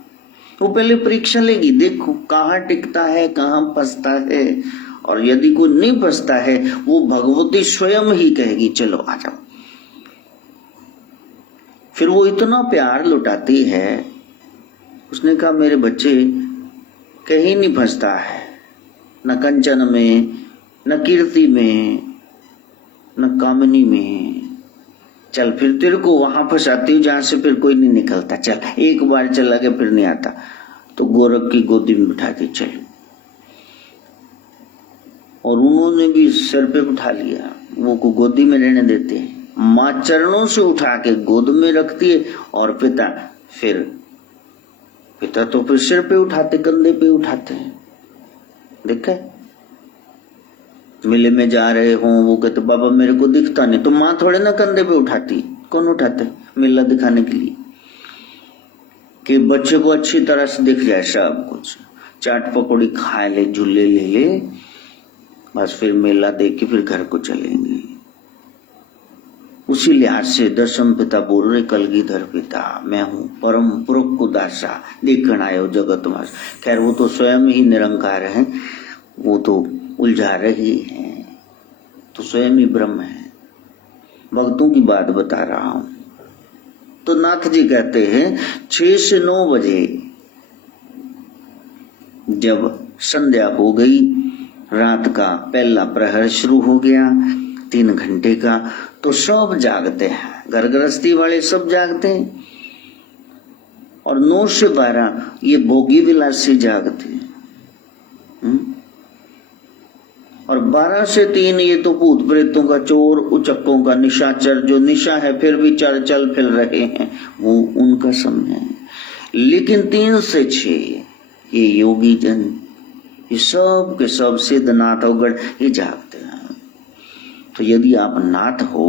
वो पहले परीक्षा लेगी, देखो कहाँ टिकता है, कहाँ फंसता है, और यदि कोई नहीं फंसता है वो भगवती स्वयं ही कहेगी चलो आ जाओ। फिर वो इतना प्यार लुटाती है, उसने कहा मेरे बच्चे कहीं नहीं फंसता है, न कंचन में, न कीर्ति में, न कामनी में, चल फिर तेरे को वहां फंसाती हूँ जहां से फिर कोई नहीं निकलता, चल एक बार चला गया फिर नहीं आता। तो गोरख की गोदी में बिठा दी, चल, और उन्होंने भी सर पे बिठा लिया, वो को गोदी में रहने देते हैं। माँ चरणों से उठा के गोद में रखती है, और पिता तो फिर सिर पे उठाते, कंधे पे उठाते हैं। देखे मेले में जा रहे हो, वो कहते बाबा मेरे को दिखता नहीं, तो माँ थोड़े ना कंधे पे उठाती, कौन उठाते? मेला दिखाने के लिए कि बच्चे को अच्छी तरह से दिख जाए सब कुछ, चाट पकौड़ी खा ले, झूले ले ले, बस फिर मेला देख के फिर घर को चलेंगे। उसी लिहाज से दशम पिता बोल रहे कलगीधर पिता, मैं हूं परम पुरुष को दासा, देखण आयो जगत मास। खैर वो तो स्वयं ही निरंकार है, वो तो उलझा रही है, तो स्वयं ही ब्रह्म है। भक्तों की बात बता रहा हूं। तो नाथ जी कहते हैं 6 से 9 बजे जब संध्या हो गई, रात का पहला प्रहर शुरू हो गया 3 घंटे का, तो सब जागते हैं, घर गृहस्थी वाले सब जागते हैं, और 9 से 12 ये भोगी विलासी जागते हैं, और 12 से 3 ये तो भूत प्रेतों का, चोर उचक्कों का, निशाचर जो निशा है फिर भी चल फिर रहे हैं, वो उनका समय है। लेकिन 3 से 6 ये योगी जन, ये सब के सब सिद्ध नाथ अवगढ़ ये जागते हैं। तो यदि आप नाथ हो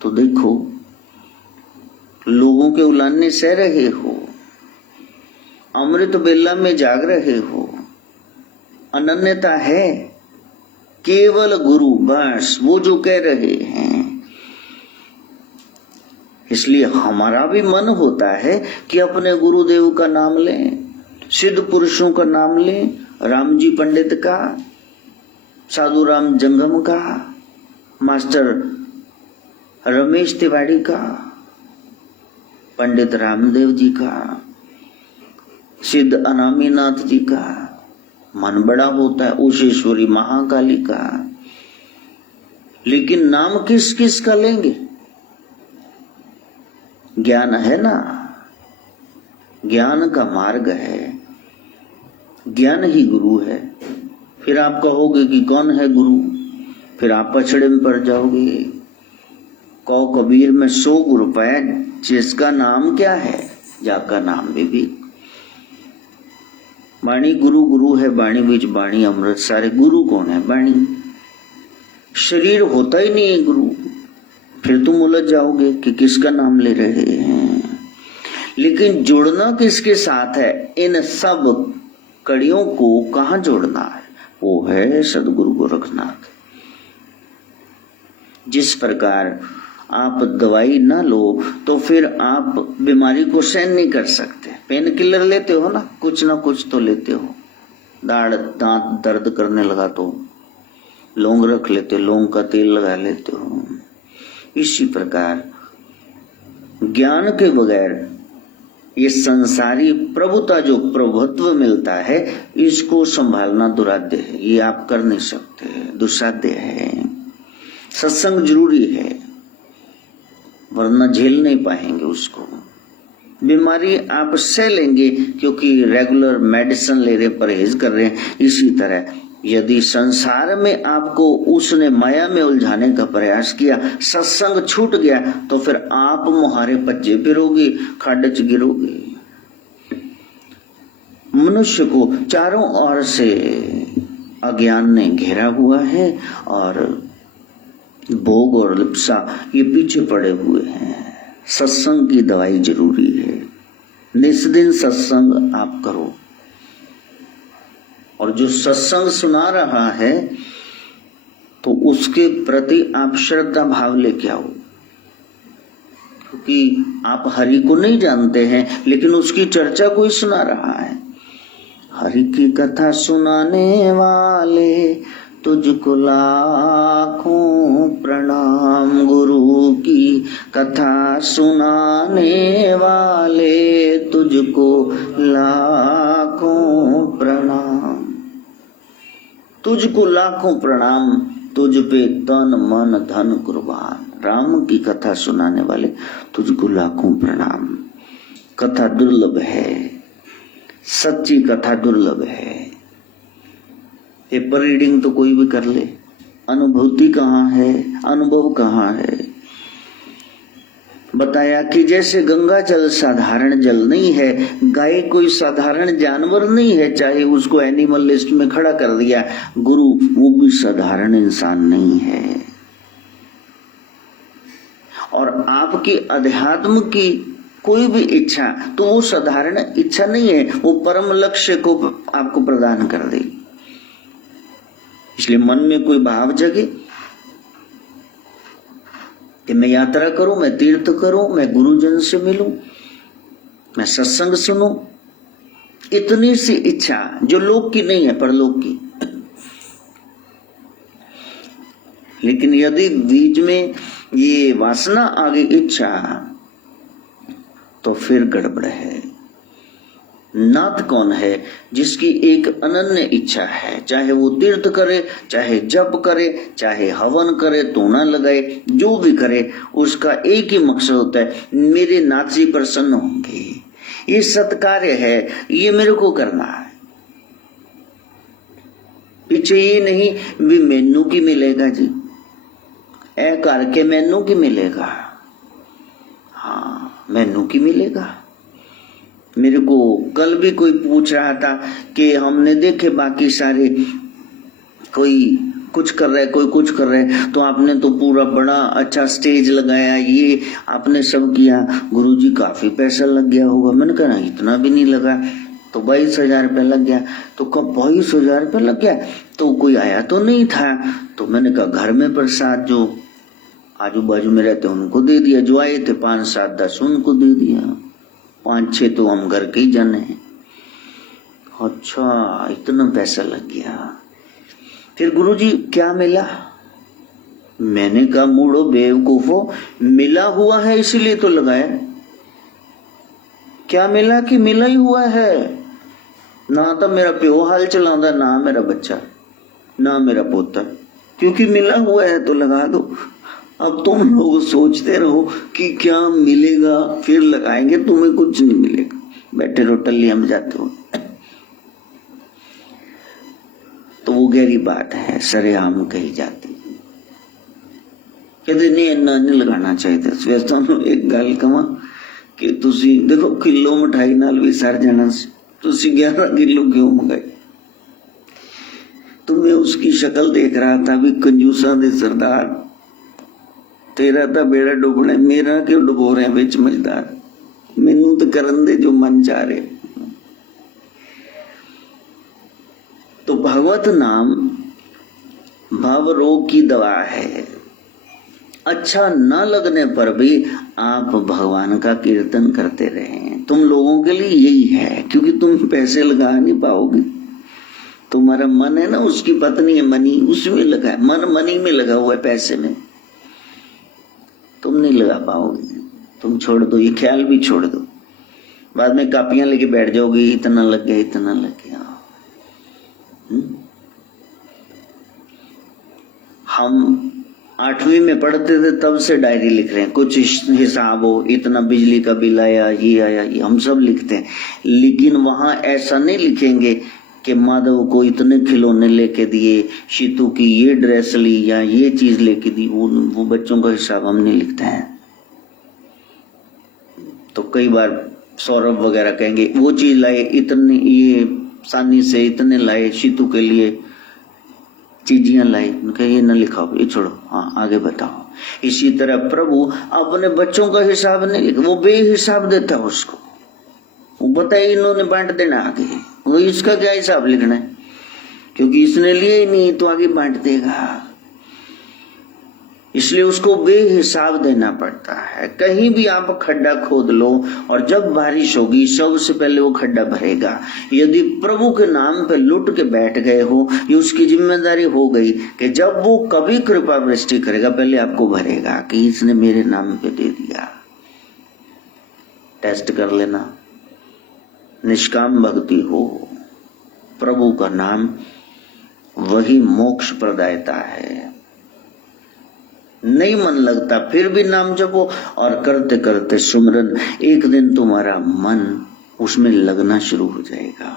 तो देखो लोगों के उलाने सह रहे हो, अमृत बेला में जाग रहे हो, अनन्यता है, केवल गुरु बस वो जो कह रहे हैं। इसलिए हमारा भी मन होता है कि अपने गुरुदेव का नाम लें, सिद्ध पुरुषों का नाम लें, राम जी पंडित का, साधु राम जंगम का, मास्टर रमेश तिवारी का, पंडित रामदेव जी का, सिद्ध अनामीनाथ जी का। मन बड़ा होता है, उषेश्वरी महाकाली का। लेकिन नाम किस किस का लेंगे? ज्ञान है ना, ज्ञान का मार्ग है, ज्ञान ही गुरु है। फिर आप कहोगे कि कौन है गुरु, फिर आप पछड़े में पड़ जाओगे। कौ कबीर में 100 गुरु पाया, जिसका नाम क्या है, जाका नाम विवेक। वाणी गुरु गुरु है, वाणी बीच वाणी अमृत। सारे गुरु कौन है, वाणी। शरीर होता ही नहीं है गुरु, फिर तुम उलझ जाओगे कि किसका नाम ले रहे हैं। लेकिन जुड़ना किसके साथ है, इन सब कड़ियों को कहाँ जोड़ना है, वो है सदगुरु गोरखनाथ। जिस प्रकार आप दवाई ना लो तो फिर आप बीमारी को सहन नहीं कर सकते। पेन किलर लेते हो ना कुछ तो लेते हो। दांत दर्द करने लगा तो लौंग रख लेते हो, लौंग का तेल लगा लेते हो। इसी प्रकार ज्ञान के बगैर ये संसारी प्रभुता, जो प्रभुत्व मिलता है, इसको संभालना दुराध्य है। ये आप कर नहीं सकते, दुस्साध्य है। सत्संग जरूरी है, वरना झेल नहीं पाएंगे उसको। बीमारी आप सह लेंगे क्योंकि रेगुलर मेडिसिन ले रहे, परहेज कर रहे हैं। इसी तरह यदि संसार में आपको उसने माया में उलझाने का प्रयास किया, सत्संग छूट गया, तो फिर आप मुहारे पज्जे फिरोगे, खड्ड च गिरोगे। मनुष्य को चारों ओर से अज्ञान ने घेरा हुआ है और भोग और लिप्सा ये पीछे पड़े हुए हैं। सत्संग की दवाई जरूरी है। निस्दिन सत्संग आप करो, और जो सत्संग सुना रहा है तो उसके प्रति आप श्रद्धा भाव लेके आओ, क्योंकि आप हरि को नहीं जानते हैं, लेकिन उसकी चर्चा कोई सुना रहा है। हरि की कथा सुनाने वाले तुझको लाखों प्रणाम, गुरु की कथा सुनाने वाले तुझको लाखों प्रणाम। तुझको लाखों प्रणाम, तुझ पे तन मन धन कुर्बान। राम की कथा सुनाने वाले तुझको लाखों प्रणाम। कथा दुर्लभ है, सच्ची कथा दुर्लभ है। पेपर रीडिंग तो कोई भी कर ले, अनुभूति कहाँ है, अनुभव कहाँ है। बताया कि जैसे गंगा जल साधारण जल नहीं है, गाय कोई साधारण जानवर नहीं है, चाहे उसको एनिमल लिस्ट में खड़ा कर दिया। गुरु वो भी साधारण इंसान नहीं है। और आपकी अध्यात्म की कोई भी इच्छा तो वो साधारण इच्छा नहीं है, वो परम लक्ष्य को आपको प्रदान कर देगी। इसलिए मन में कोई भाव जगे कि मैं यात्रा करूं, मैं तीर्थ करूं, मैं गुरुजन से मिलूं, मैं सत्संग सुनूं। इतनी सी इच्छा जो लोक की नहीं है, परलोक की। लेकिन यदि बीच में ये वासना आ गई, इच्छा, तो फिर गड़बड़ है। नाथ कौन है, जिसकी एक अनन्य इच्छा है, चाहे वो तीर्थ करे, चाहे जप करे, चाहे हवन करे, तोना लगाए, जो भी करे, उसका एक ही मकसद होता है, मेरे नाथ जी प्रसन्न होंगे, ये सत्कार्य है, ये मेरे को करना है। पीछे ये नहीं भी मैनू की मिलेगा जी, ऐ करके मैनू की मिलेगा। हाँ, मैनू की मिलेगा। मेरे को कल भी कोई पूछ रहा था कि हमने देखे बाकी सारे कोई कुछ कर रहे, कोई कुछ कर रहे, तो आपने तो पूरा बड़ा अच्छा स्टेज लगाया, ये आपने सब किया, गुरुजी काफी पैसा लग गया होगा। मैंने कहा इतना भी नहीं लगा। तो 22,000 रुपया लग गया। तो कब 22,000 रुपया लग गया? तो कोई आया तो नहीं था। तो मैंने कहा घर में प्रसाद जो आजू बाजू में रहते उनको दे दिया, जो आए थे 5, 7, 10 उनको दे दिया, 5, 6 तो हम घर के ही जाने हैं। अच्छा, इतना पैसा लग गया। फिर गुरुजी क्या मिला? मैंने कहा मूढ़ो बेवकूफो, मिला हुआ है इसीलिए तो लगाया। क्या मिला कि मिला ही हुआ है। ना तो मेरा प्यो हाल चलाता, ना मेरा बच्चा, ना मेरा पोता, क्योंकि मिला हुआ है तो लगा दो। अब तुम लोग सोचते रहो कि क्या मिलेगा, फिर लगाएंगे, तुम्हें कुछ नहीं मिलेगा। बैठे रहो, टल्लियां में जाते हो। तो वो वो गहरी बात है, सरेआम कही जाती। कहते नहीं इन्ना नहीं लगाना चाहिए। वैसे मैं एक गल कहां कि तुसी देखो किलो मिठाई नाल भी सर जाना सी, तुसी 11 किलो क्यों मंगाई? तो मैं उसकी शक्ल देख रहा था भी कंजूसा दे सरदार, तेरा तो बेड़ा डुबना, मेरा क्यों डुबो रहे विच मझदार, मैनू तो करन दे जो मन चाह रहे। तो भगवत नाम भव रोग की दवा है। अच्छा न लगने पर भी आप भगवान का कीर्तन करते रहे। तुम लोगों के लिए यही है, क्योंकि तुम पैसे लगा नहीं पाओगे। तुम्हारा मन है ना, उसकी पत्नी है मनी, उसमें लगा है मन, मनी में लगा हुआ है, पैसे में। तुम नहीं लगा पाओगे, तुम छोड़ दो, ये ख्याल भी छोड़ दो। बाद में कापियां लेके बैठ जाओगे, इतना लग गया, इतना लग गया। हम 8वीं में पढ़ते थे तब से डायरी लिख रहे हैं, कुछ हिसाब हो, इतना बिजली का बिल आया, ये आया, ये हम सब लिखते हैं। लेकिन वहां ऐसा नहीं लिखेंगे कि माधव को इतने खिलौने लेके दिए, शीतू की ये ड्रेस ली या ये चीज लेके दी। वो बच्चों का हिसाब हम नहीं लिखते हैं। तो कई बार सौरभ वगैरह कहेंगे वो चीज लाए इतने, ये सानी से इतने लाए, शीतू के लिए चीजियां लाई, ये न लिखाओ, ये छोड़ो, हाँ आगे बताओ। इसी तरह प्रभु अपने बच्चों का हिसाब नहीं लिखा, वो बेहिसाब देता है उसको। वो बताए इन्होंने बांट देना आगे, वो इसका क्या हिसाब लिखना है, क्योंकि इसने लिए ही नहीं तो आगे बांट देगा। इसलिए उसको बेहिसाब देना पड़ता है। कहीं भी आप खड्डा खोद लो और जब बारिश होगी सबसे पहले वो खड्डा भरेगा। यदि प्रभु के नाम पे लुट के बैठ गए हो, ये उसकी जिम्मेदारी हो गई कि जब वो कभी कृपा वृष्टि करेगा पहले आपको भरेगा कि इसने मेरे नाम पे दे दिया। टेस्ट कर लेना। निष्काम भक्ति हो, प्रभु का नाम वही मोक्ष प्रदायता है। नहीं मन लगता फिर भी नाम जपो और करते करते सुमरन, एक दिन तुम्हारा मन उसमें लगना शुरू हो जाएगा।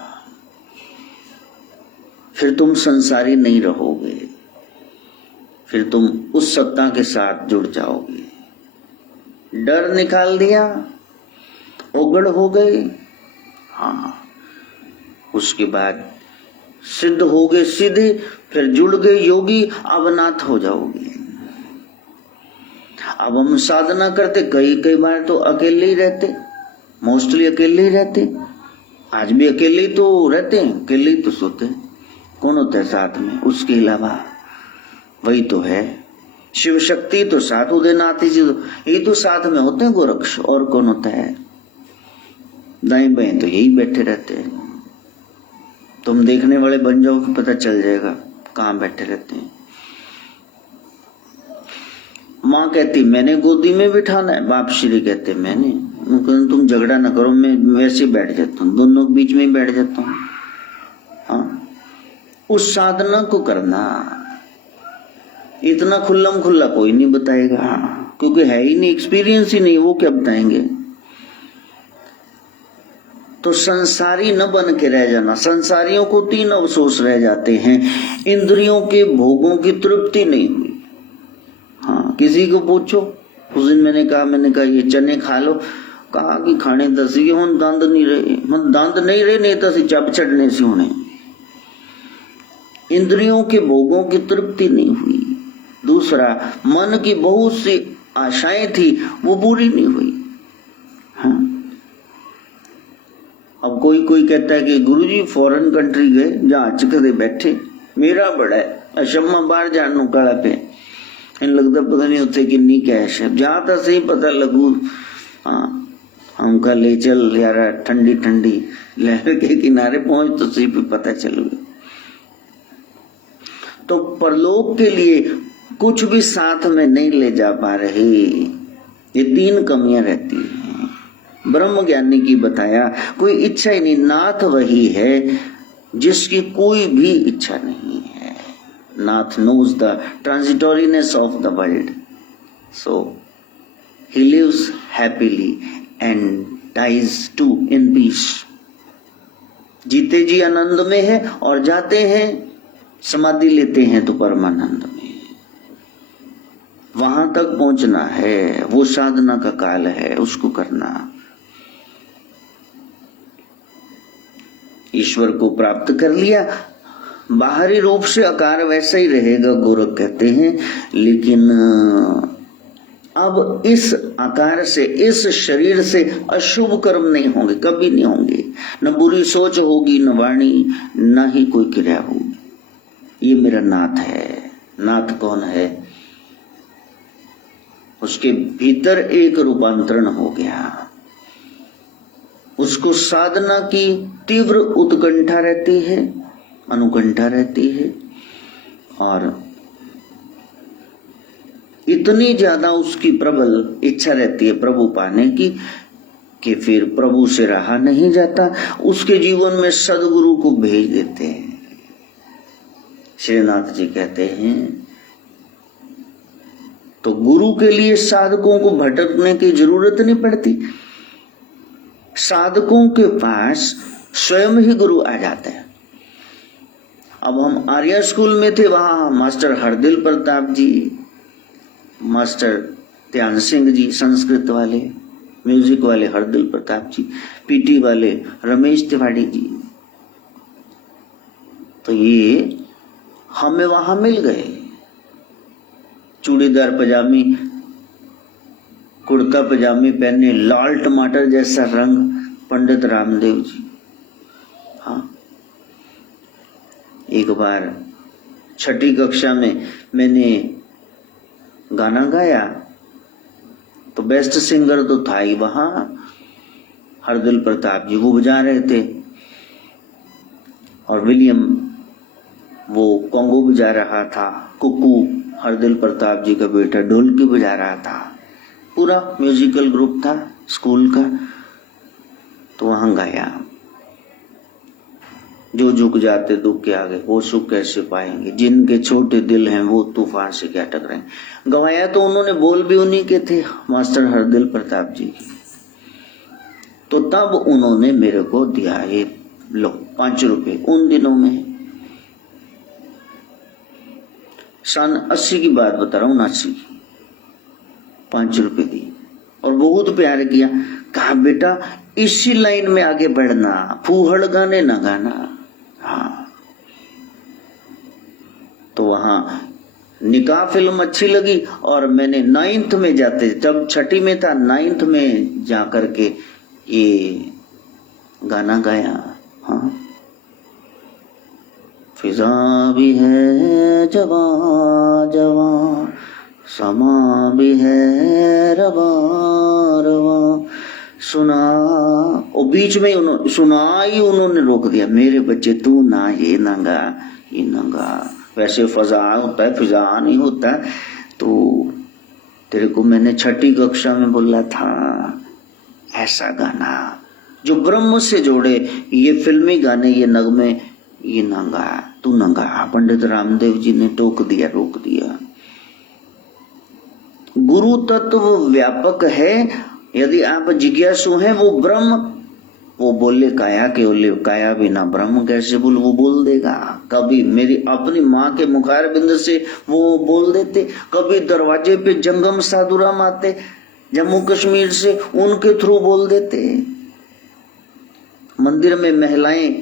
फिर तुम संसारी नहीं रहोगे, फिर तुम उस सत्ता के साथ जुड़ जाओगे। डर निकाल दिया, उगड़ हो गए, हाँ, उसके बाद सिद्ध हो गए सीधे, फिर जुड़ गए योगी, अब नाथ हो जाओगे। अब हम साधना करते, कई बार तो अकेले ही रहते, मोस्टली अकेले ही रहते। आज भी अकेले ही तो रहते हैं, अकेले ही तो सोते हैं। कौन होता है साथ में उसके अलावा? वही तो है शिव शक्ति, तो साथ उदयनाथ जी, ये तो साथ में होते हैं गोरक्ष, और कौन होता है? दाएं बाएं तो यही बैठे रहते हैं। तुम देखने वाले बन जाओ कि पता चल जाएगा कहाँ बैठे रहते हैं। माँ कहती मैंने गोदी में बिठाना है, बाप श्री कहते मैंने। तुम झगड़ा ना करो, मैं वैसे ही बैठ जाता हूँ, दोनों के बीच में ही बैठ जाता हूँ। हाँ, उस साधना को करना इतना खुल्लम खुल्ला कोई नहीं बताएगा, क्योंकि है ही नहीं, एक्सपीरियंस ही नहीं, वो क्या बताएंगे। तो संसारी न बन के रह जाना। संसारियों को 3 अफसोस रह जाते हैं। इंद्रियों के भोगों की तृप्ति नहीं हुई। हाँ, किसी को पूछो, उस दिन मैंने कहा ये चने खा लो, कहा कि खाने दसी के हम दंद नहीं रहे, दंद नहीं रहे, नहीं तसी चप चढ़ने से होने। इंद्रियों के भोगों की तृप्ति नहीं हुई। दूसरा, मन की बहुत सी आशाएं थी, वो पूरी नहीं हुई। हाँ, अब कोई कहता है कि गुरुजी फॉरेन कंट्री गए, जहाज कदे बैठे, मेरा बड़ा है अशम्मा बाहर जाने काला पे, इन लगता पता नहीं उत्थे किन्नी कैश है, जहां तक सही पता लगू। हाँ, हमका ले चल यार ठंडी ठंडी लहर के किनारे पहुंच तो सही पे पता चलूगा। तो परलोक के लिए कुछ भी साथ में नहीं ले जा पा रहे, ये 3 कमियां रहती हैं। ब्रह्म ज्ञानी की बताया कोई इच्छा ही नहीं, नाथ वही है जिसकी कोई भी इच्छा नहीं है। नाथ knows the transitoriness of the world, so he lives happily and dies too in peace। जीते जी आनंद में है और जाते हैं समाधि लेते हैं तो परमानंद में, वहां तक पहुंचना है, वो साधना का काल है, उसको करना। ईश्वर को प्राप्त कर लिया, बाहरी रूप से आकार वैसा ही रहेगा, गोरख कहते हैं, लेकिन अब इस आकार से, इस शरीर से अशुभ कर्म नहीं होंगे, कभी नहीं होंगे, न बुरी सोच होगी, न वाणी, न ही कोई क्रिया होगी। ये मेरा नाथ है। नाथ कौन है? उसके भीतर एक रूपांतरण हो गया, उसको साधना की तीव्र उत्कंठा रहती है, अनुकंठा रहती है, और इतनी ज्यादा उसकी प्रबल इच्छा रहती है प्रभु पाने की कि फिर प्रभु से रहा नहीं जाता, उसके जीवन में सदगुरु को भेज देते हैं। श्रीनाथ जी कहते हैं, तो गुरु के लिए साधकों को भटकने की जरूरत नहीं पड़ती, साधकों के पास स्वयं ही गुरु आ जाते हैं। अब हम आर्या स्कूल में थे, वहां मास्टर हरदिल प्रताप जी, मास्टर ध्यान सिंह जी संस्कृत वाले, म्यूजिक वाले हरदिल प्रताप जी, पीटी वाले रमेश तिवारी जी, तो ये हमें वहां मिल गए। चूड़ीदार पजामी, कुर्ता पजामी पहने, लाल टमाटर जैसा रंग, पंडित रामदेव जी। हाँ, एक बार छठी कक्षा में मैंने गाना गाया तो बेस्ट सिंगर तो था ही वहां हरदिल प्रताप जी, वो बजा रहे थे, और विलियम वो कॉन्गो बजा रहा था, कुकू हरदिल प्रताप जी का बेटा ढोलकी बजा रहा था, पूरा म्यूजिकल ग्रुप था स्कूल का। तो वहां गाया, जो झुक जाते दुख के आगे वो सुख कैसे पाएंगे, जिनके छोटे दिल हैं वो तूफान से क्या टकराएंगे। गवाया तो उन्होंने, बोल भी उन्हीं के थे, मास्टर हरदिल प्रताप जी। तो तब उन्होंने मेरे को दिया ये लो 5 रुपए, उन दिनों में सन 80 की बात बता रहा हूं, 79 की, 5 रुपए दी और बहुत प्यार किया। कहा बेटा इसी लाइन में आगे बढ़ना, फूहड़ गाने ना गाना। हाँ, तो वहां निकाह फिल्म अच्छी लगी और मैंने 9th में जाते, जब छठी में था 9th में जाकर के ये गाना गाया। हाँ, फिजा भी है जवां जवां, समा भी है रवा रवा, सुना, और बीच में उन्होंने सुना ही उन्होंने रोक दिया, मेरे बच्चे तू ना ये ना गा, ये ना गा, वैसे फजा होता है, फिजा नहीं होता। तो तेरे को मैंने छठी कक्षा में बोला था ऐसा गाना जो ब्रह्म से जोड़े, ये फिल्मी गाने, ये नगमे, ये ना गा, तू ना गा। पंडित रामदेव जी ने टोक दिया, रोक दिया। गुरु तत्व व्यापक है, यदि आप जिज्ञासु हैं, वो ब्रह्म, वो बोले काया के ओले, काया बिना ब्रह्म कैसे बोल, वो बोल देगा। कभी मेरी अपनी माँ के मुखार बिंद से वो बोल देते, कभी दरवाजे पे जंगम साधुराम आते जम्मू कश्मीर से, उनके थ्रू बोल देते। मंदिर में महिलाएं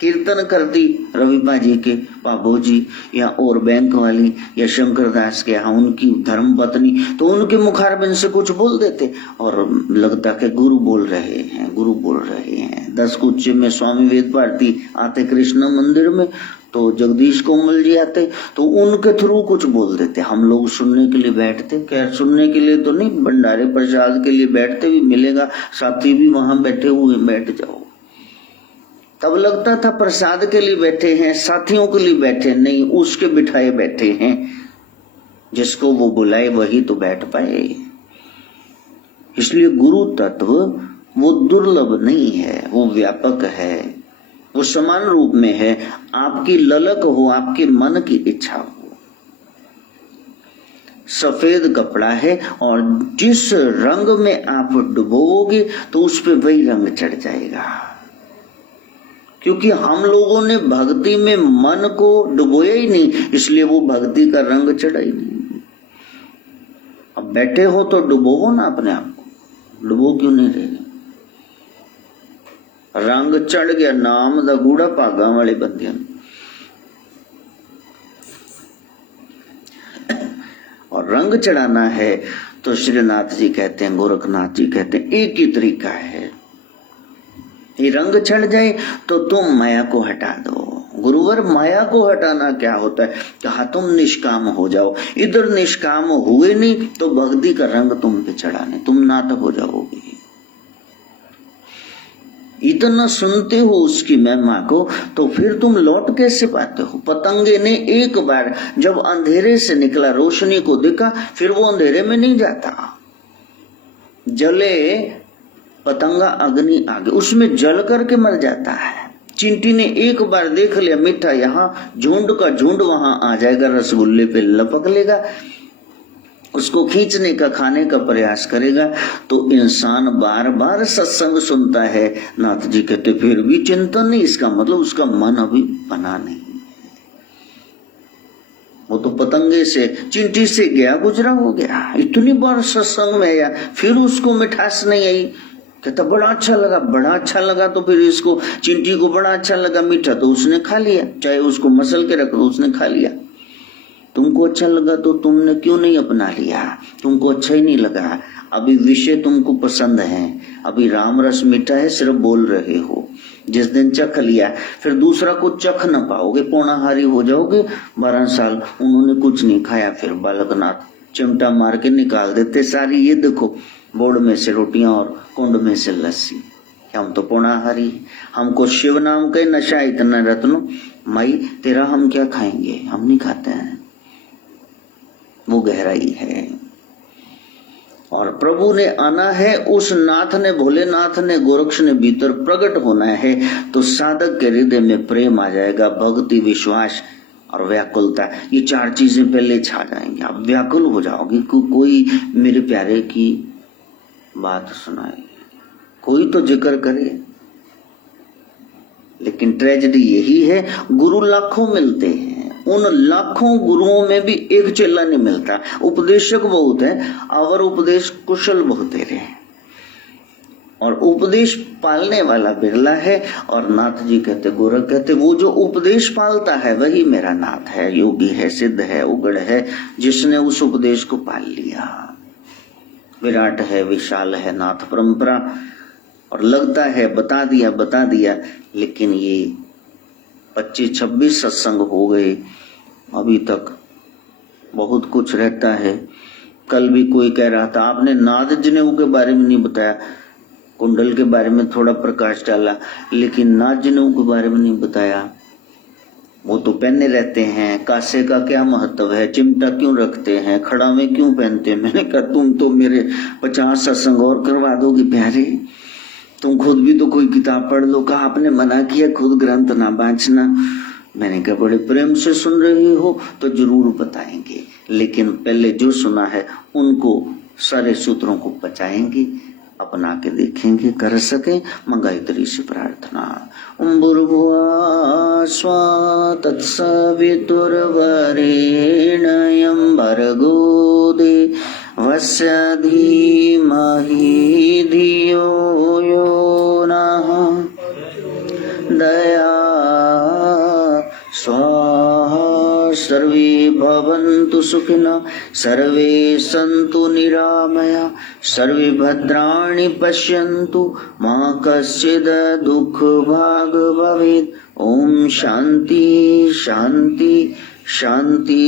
कीर्तन करती, रविबा जी के पाबो जी या और बैंक वाली या शंकर दास के यहाँ उनकी धर्म पत्नी, तो उनके मुखारबिंद से कुछ बोल देते और लगता कि गुरु बोल रहे हैं, गुरु बोल रहे हैं। 10 कुच्चे में स्वामी वेद भारती आते कृष्ण मंदिर में, तो जगदीश कोमल जी आते, तो उनके थ्रू कुछ बोल देते। हम लोग सुनने के लिए बैठते, खैर सुनने के लिए तो नहीं, भंडारे प्रसाद के लिए बैठते, भी मिलेगा, साथी भी वहां बैठे हुए, बैठ जाओ। तब लगता था प्रसाद के लिए बैठे हैं, साथियों के लिए बैठे नहीं, उसके बिठाए बैठे हैं, जिसको वो बुलाए वही तो बैठ पाए। इसलिए गुरु तत्व वो दुर्लभ नहीं है, वो व्यापक है, वो समान रूप में है। आपकी ललक हो, आपके मन की इच्छा हो। सफेद कपड़ा है और जिस रंग में आप डुबोगे तो उस पे वही रंग चढ़ जाएगा। क्योंकि हम लोगों ने भक्ति में मन को डुबोया ही नहीं, इसलिए वो भक्ति का रंग चढ़ा ही नहीं। अब बैठे हो तो डुबोवो ना अपने आप को, डुबो क्यों नहीं रहे? रंग चढ़ गया, नाम दा गूढ़ा भागा वाले बंदियां। और रंग चढ़ाना है तो श्रीनाथ जी कहते हैं, गोरखनाथ जी कहते हैं, एक ही तरीका है। ये रंग चढ़ जाए तो तुम माया को हटा दो। गुरुवर, माया को हटाना क्या होता है? कहा तुम निष्काम हो जाओ। इधर निष्काम हुए नहीं तो भक्ति का रंग तुम पे चढ़ाने, तुम नाटक हो जाओगे। इतना सुनते हो उसकी महिमा को तो फिर तुम लौट कैसे पाते हो? पतंगे ने एक बार जब अंधेरे से निकला, रोशनी को देखा, फिर वो अंधेरे में नहीं जाता। जले पतंगा अग्नि आगे, उसमें जल करके मर जाता है। चिंटी ने एक बार देख लिया मीठा, यहाँ झुंड का झुंड वहां आ जाएगा, रसगुल्ले पे लपक लेगा, उसको खींचने का, खाने का प्रयास करेगा। तो इंसान बार बार सत्संग सुनता है। नाथ जी कहते फिर भी चिंतन नहीं, इसका मतलब उसका मन अभी बना नहीं। वो तो पतंगे से, चिंटी से गया गुजरा हो गया, इतनी बार सत्संग में आया, फिर उसको मिठास नहीं आई। कहता बड़ा अच्छा लगा, बड़ा अच्छा लगा। तो फिर इसको, चिंटी को बड़ा अच्छा लगा मीठा, तो उसने खा लिया, चाहे उसको मसल के रख दो, उसने खा लिया। तुमको अच्छा लगा तो तुमने क्यों नहीं अपना लिया? तुमको अच्छा ही नहीं लगा, अभी विषय तुमको पसंद है, अभी राम रस मीठा है, सिर्फ बोल रहे हो। जिस दिन चख लिया फिर दूसरा को चख न पाओगे, पौणाहारी हो जाओगे। 12 साल उन्होंने कुछ नहीं खाया, फिर बालकनाथ चिमटा मार के निकाल देते सारी, ये देखो बोर्ड में से रोटियां और कुंड में से लस्सी। हम तो पौणाहारी, हमको शिव नाम के नशा इतना रत्नो, माई तेरा हम क्या खाएंगे, हम नहीं खाते हैं। वो गहराई है। और प्रभु ने आना है, उस नाथ ने, भोलेनाथ ने, गोरक्ष ने भीतर प्रकट होना है, तो साधक के हृदय में प्रेम आ जाएगा, भक्ति, विश्वास और व्याकुलता। ये 4 चीजें पहले छा जाएंगे, आप व्याकुल हो जाओगे। कोई मेरे प्यारे की बात सुनाए, कोई तो जिक्र करे। लेकिन ट्रेजेडी यही है, गुरु लाखों मिलते हैं, उन लाखों गुरुओं में भी एक चेला नहीं मिलता। उपदेशक बहुत है और उपदेश कुशल बहुत है, और उपदेश पालने वाला बिरला है। और नाथ जी कहते, गोरख कहते, वो जो उपदेश पालता है वही मेरा नाथ है, योगी है, सिद्ध है, उगड़ है, जिसने उस उपदेश को पाल लिया। विराट है, विशाल है नाथ परंपरा। और लगता है बता दिया, लेकिन ये 25-26 सत्संग हो गए, अभी तक बहुत कुछ रहता है। कल भी कोई कह रहा था आपने नाद जनेऊ के बारे में नहीं बताया, कुंडल के बारे में थोड़ा प्रकाश डाला, लेकिन नाद जनेऊ के बारे में नहीं बताया। वो तो पहने रहते हैं, कासे का क्या महत्व है, चिमटा क्यों रखते हैं, खड़ा में क्यों पहनते हैं। मैंने कहा तुम तो मेरे 50 सत्संग और करवा दोगे प्यारे, तुम खुद भी तो कोई किताब पढ़ लो। कहा आपने मना किया खुद ग्रंथ ना बांचना। मैंने कहा बड़े प्रेम से सुन रहे हो तो जरूर बताएंगे, लेकिन पहले जो सुना है उनको सारे सूत्रों को बचाएंगे, अपना के देखेंगे, कर सके। मंगाइत्री से प्रार्थना। ओम भूर्भुवः स्वः तत्सवितुर्वरेण्यं भर्गो देवस्य धीमहि धियो यो नः दया स्वाहा। सर्वे भवन्तु सुखिनः, सर्वे सन्तु निरामया, सर्वे भद्राणि पश्यन्तु, मा कश्चित् दुःखभाग् भवेत्। ओम शांति शांति शांति।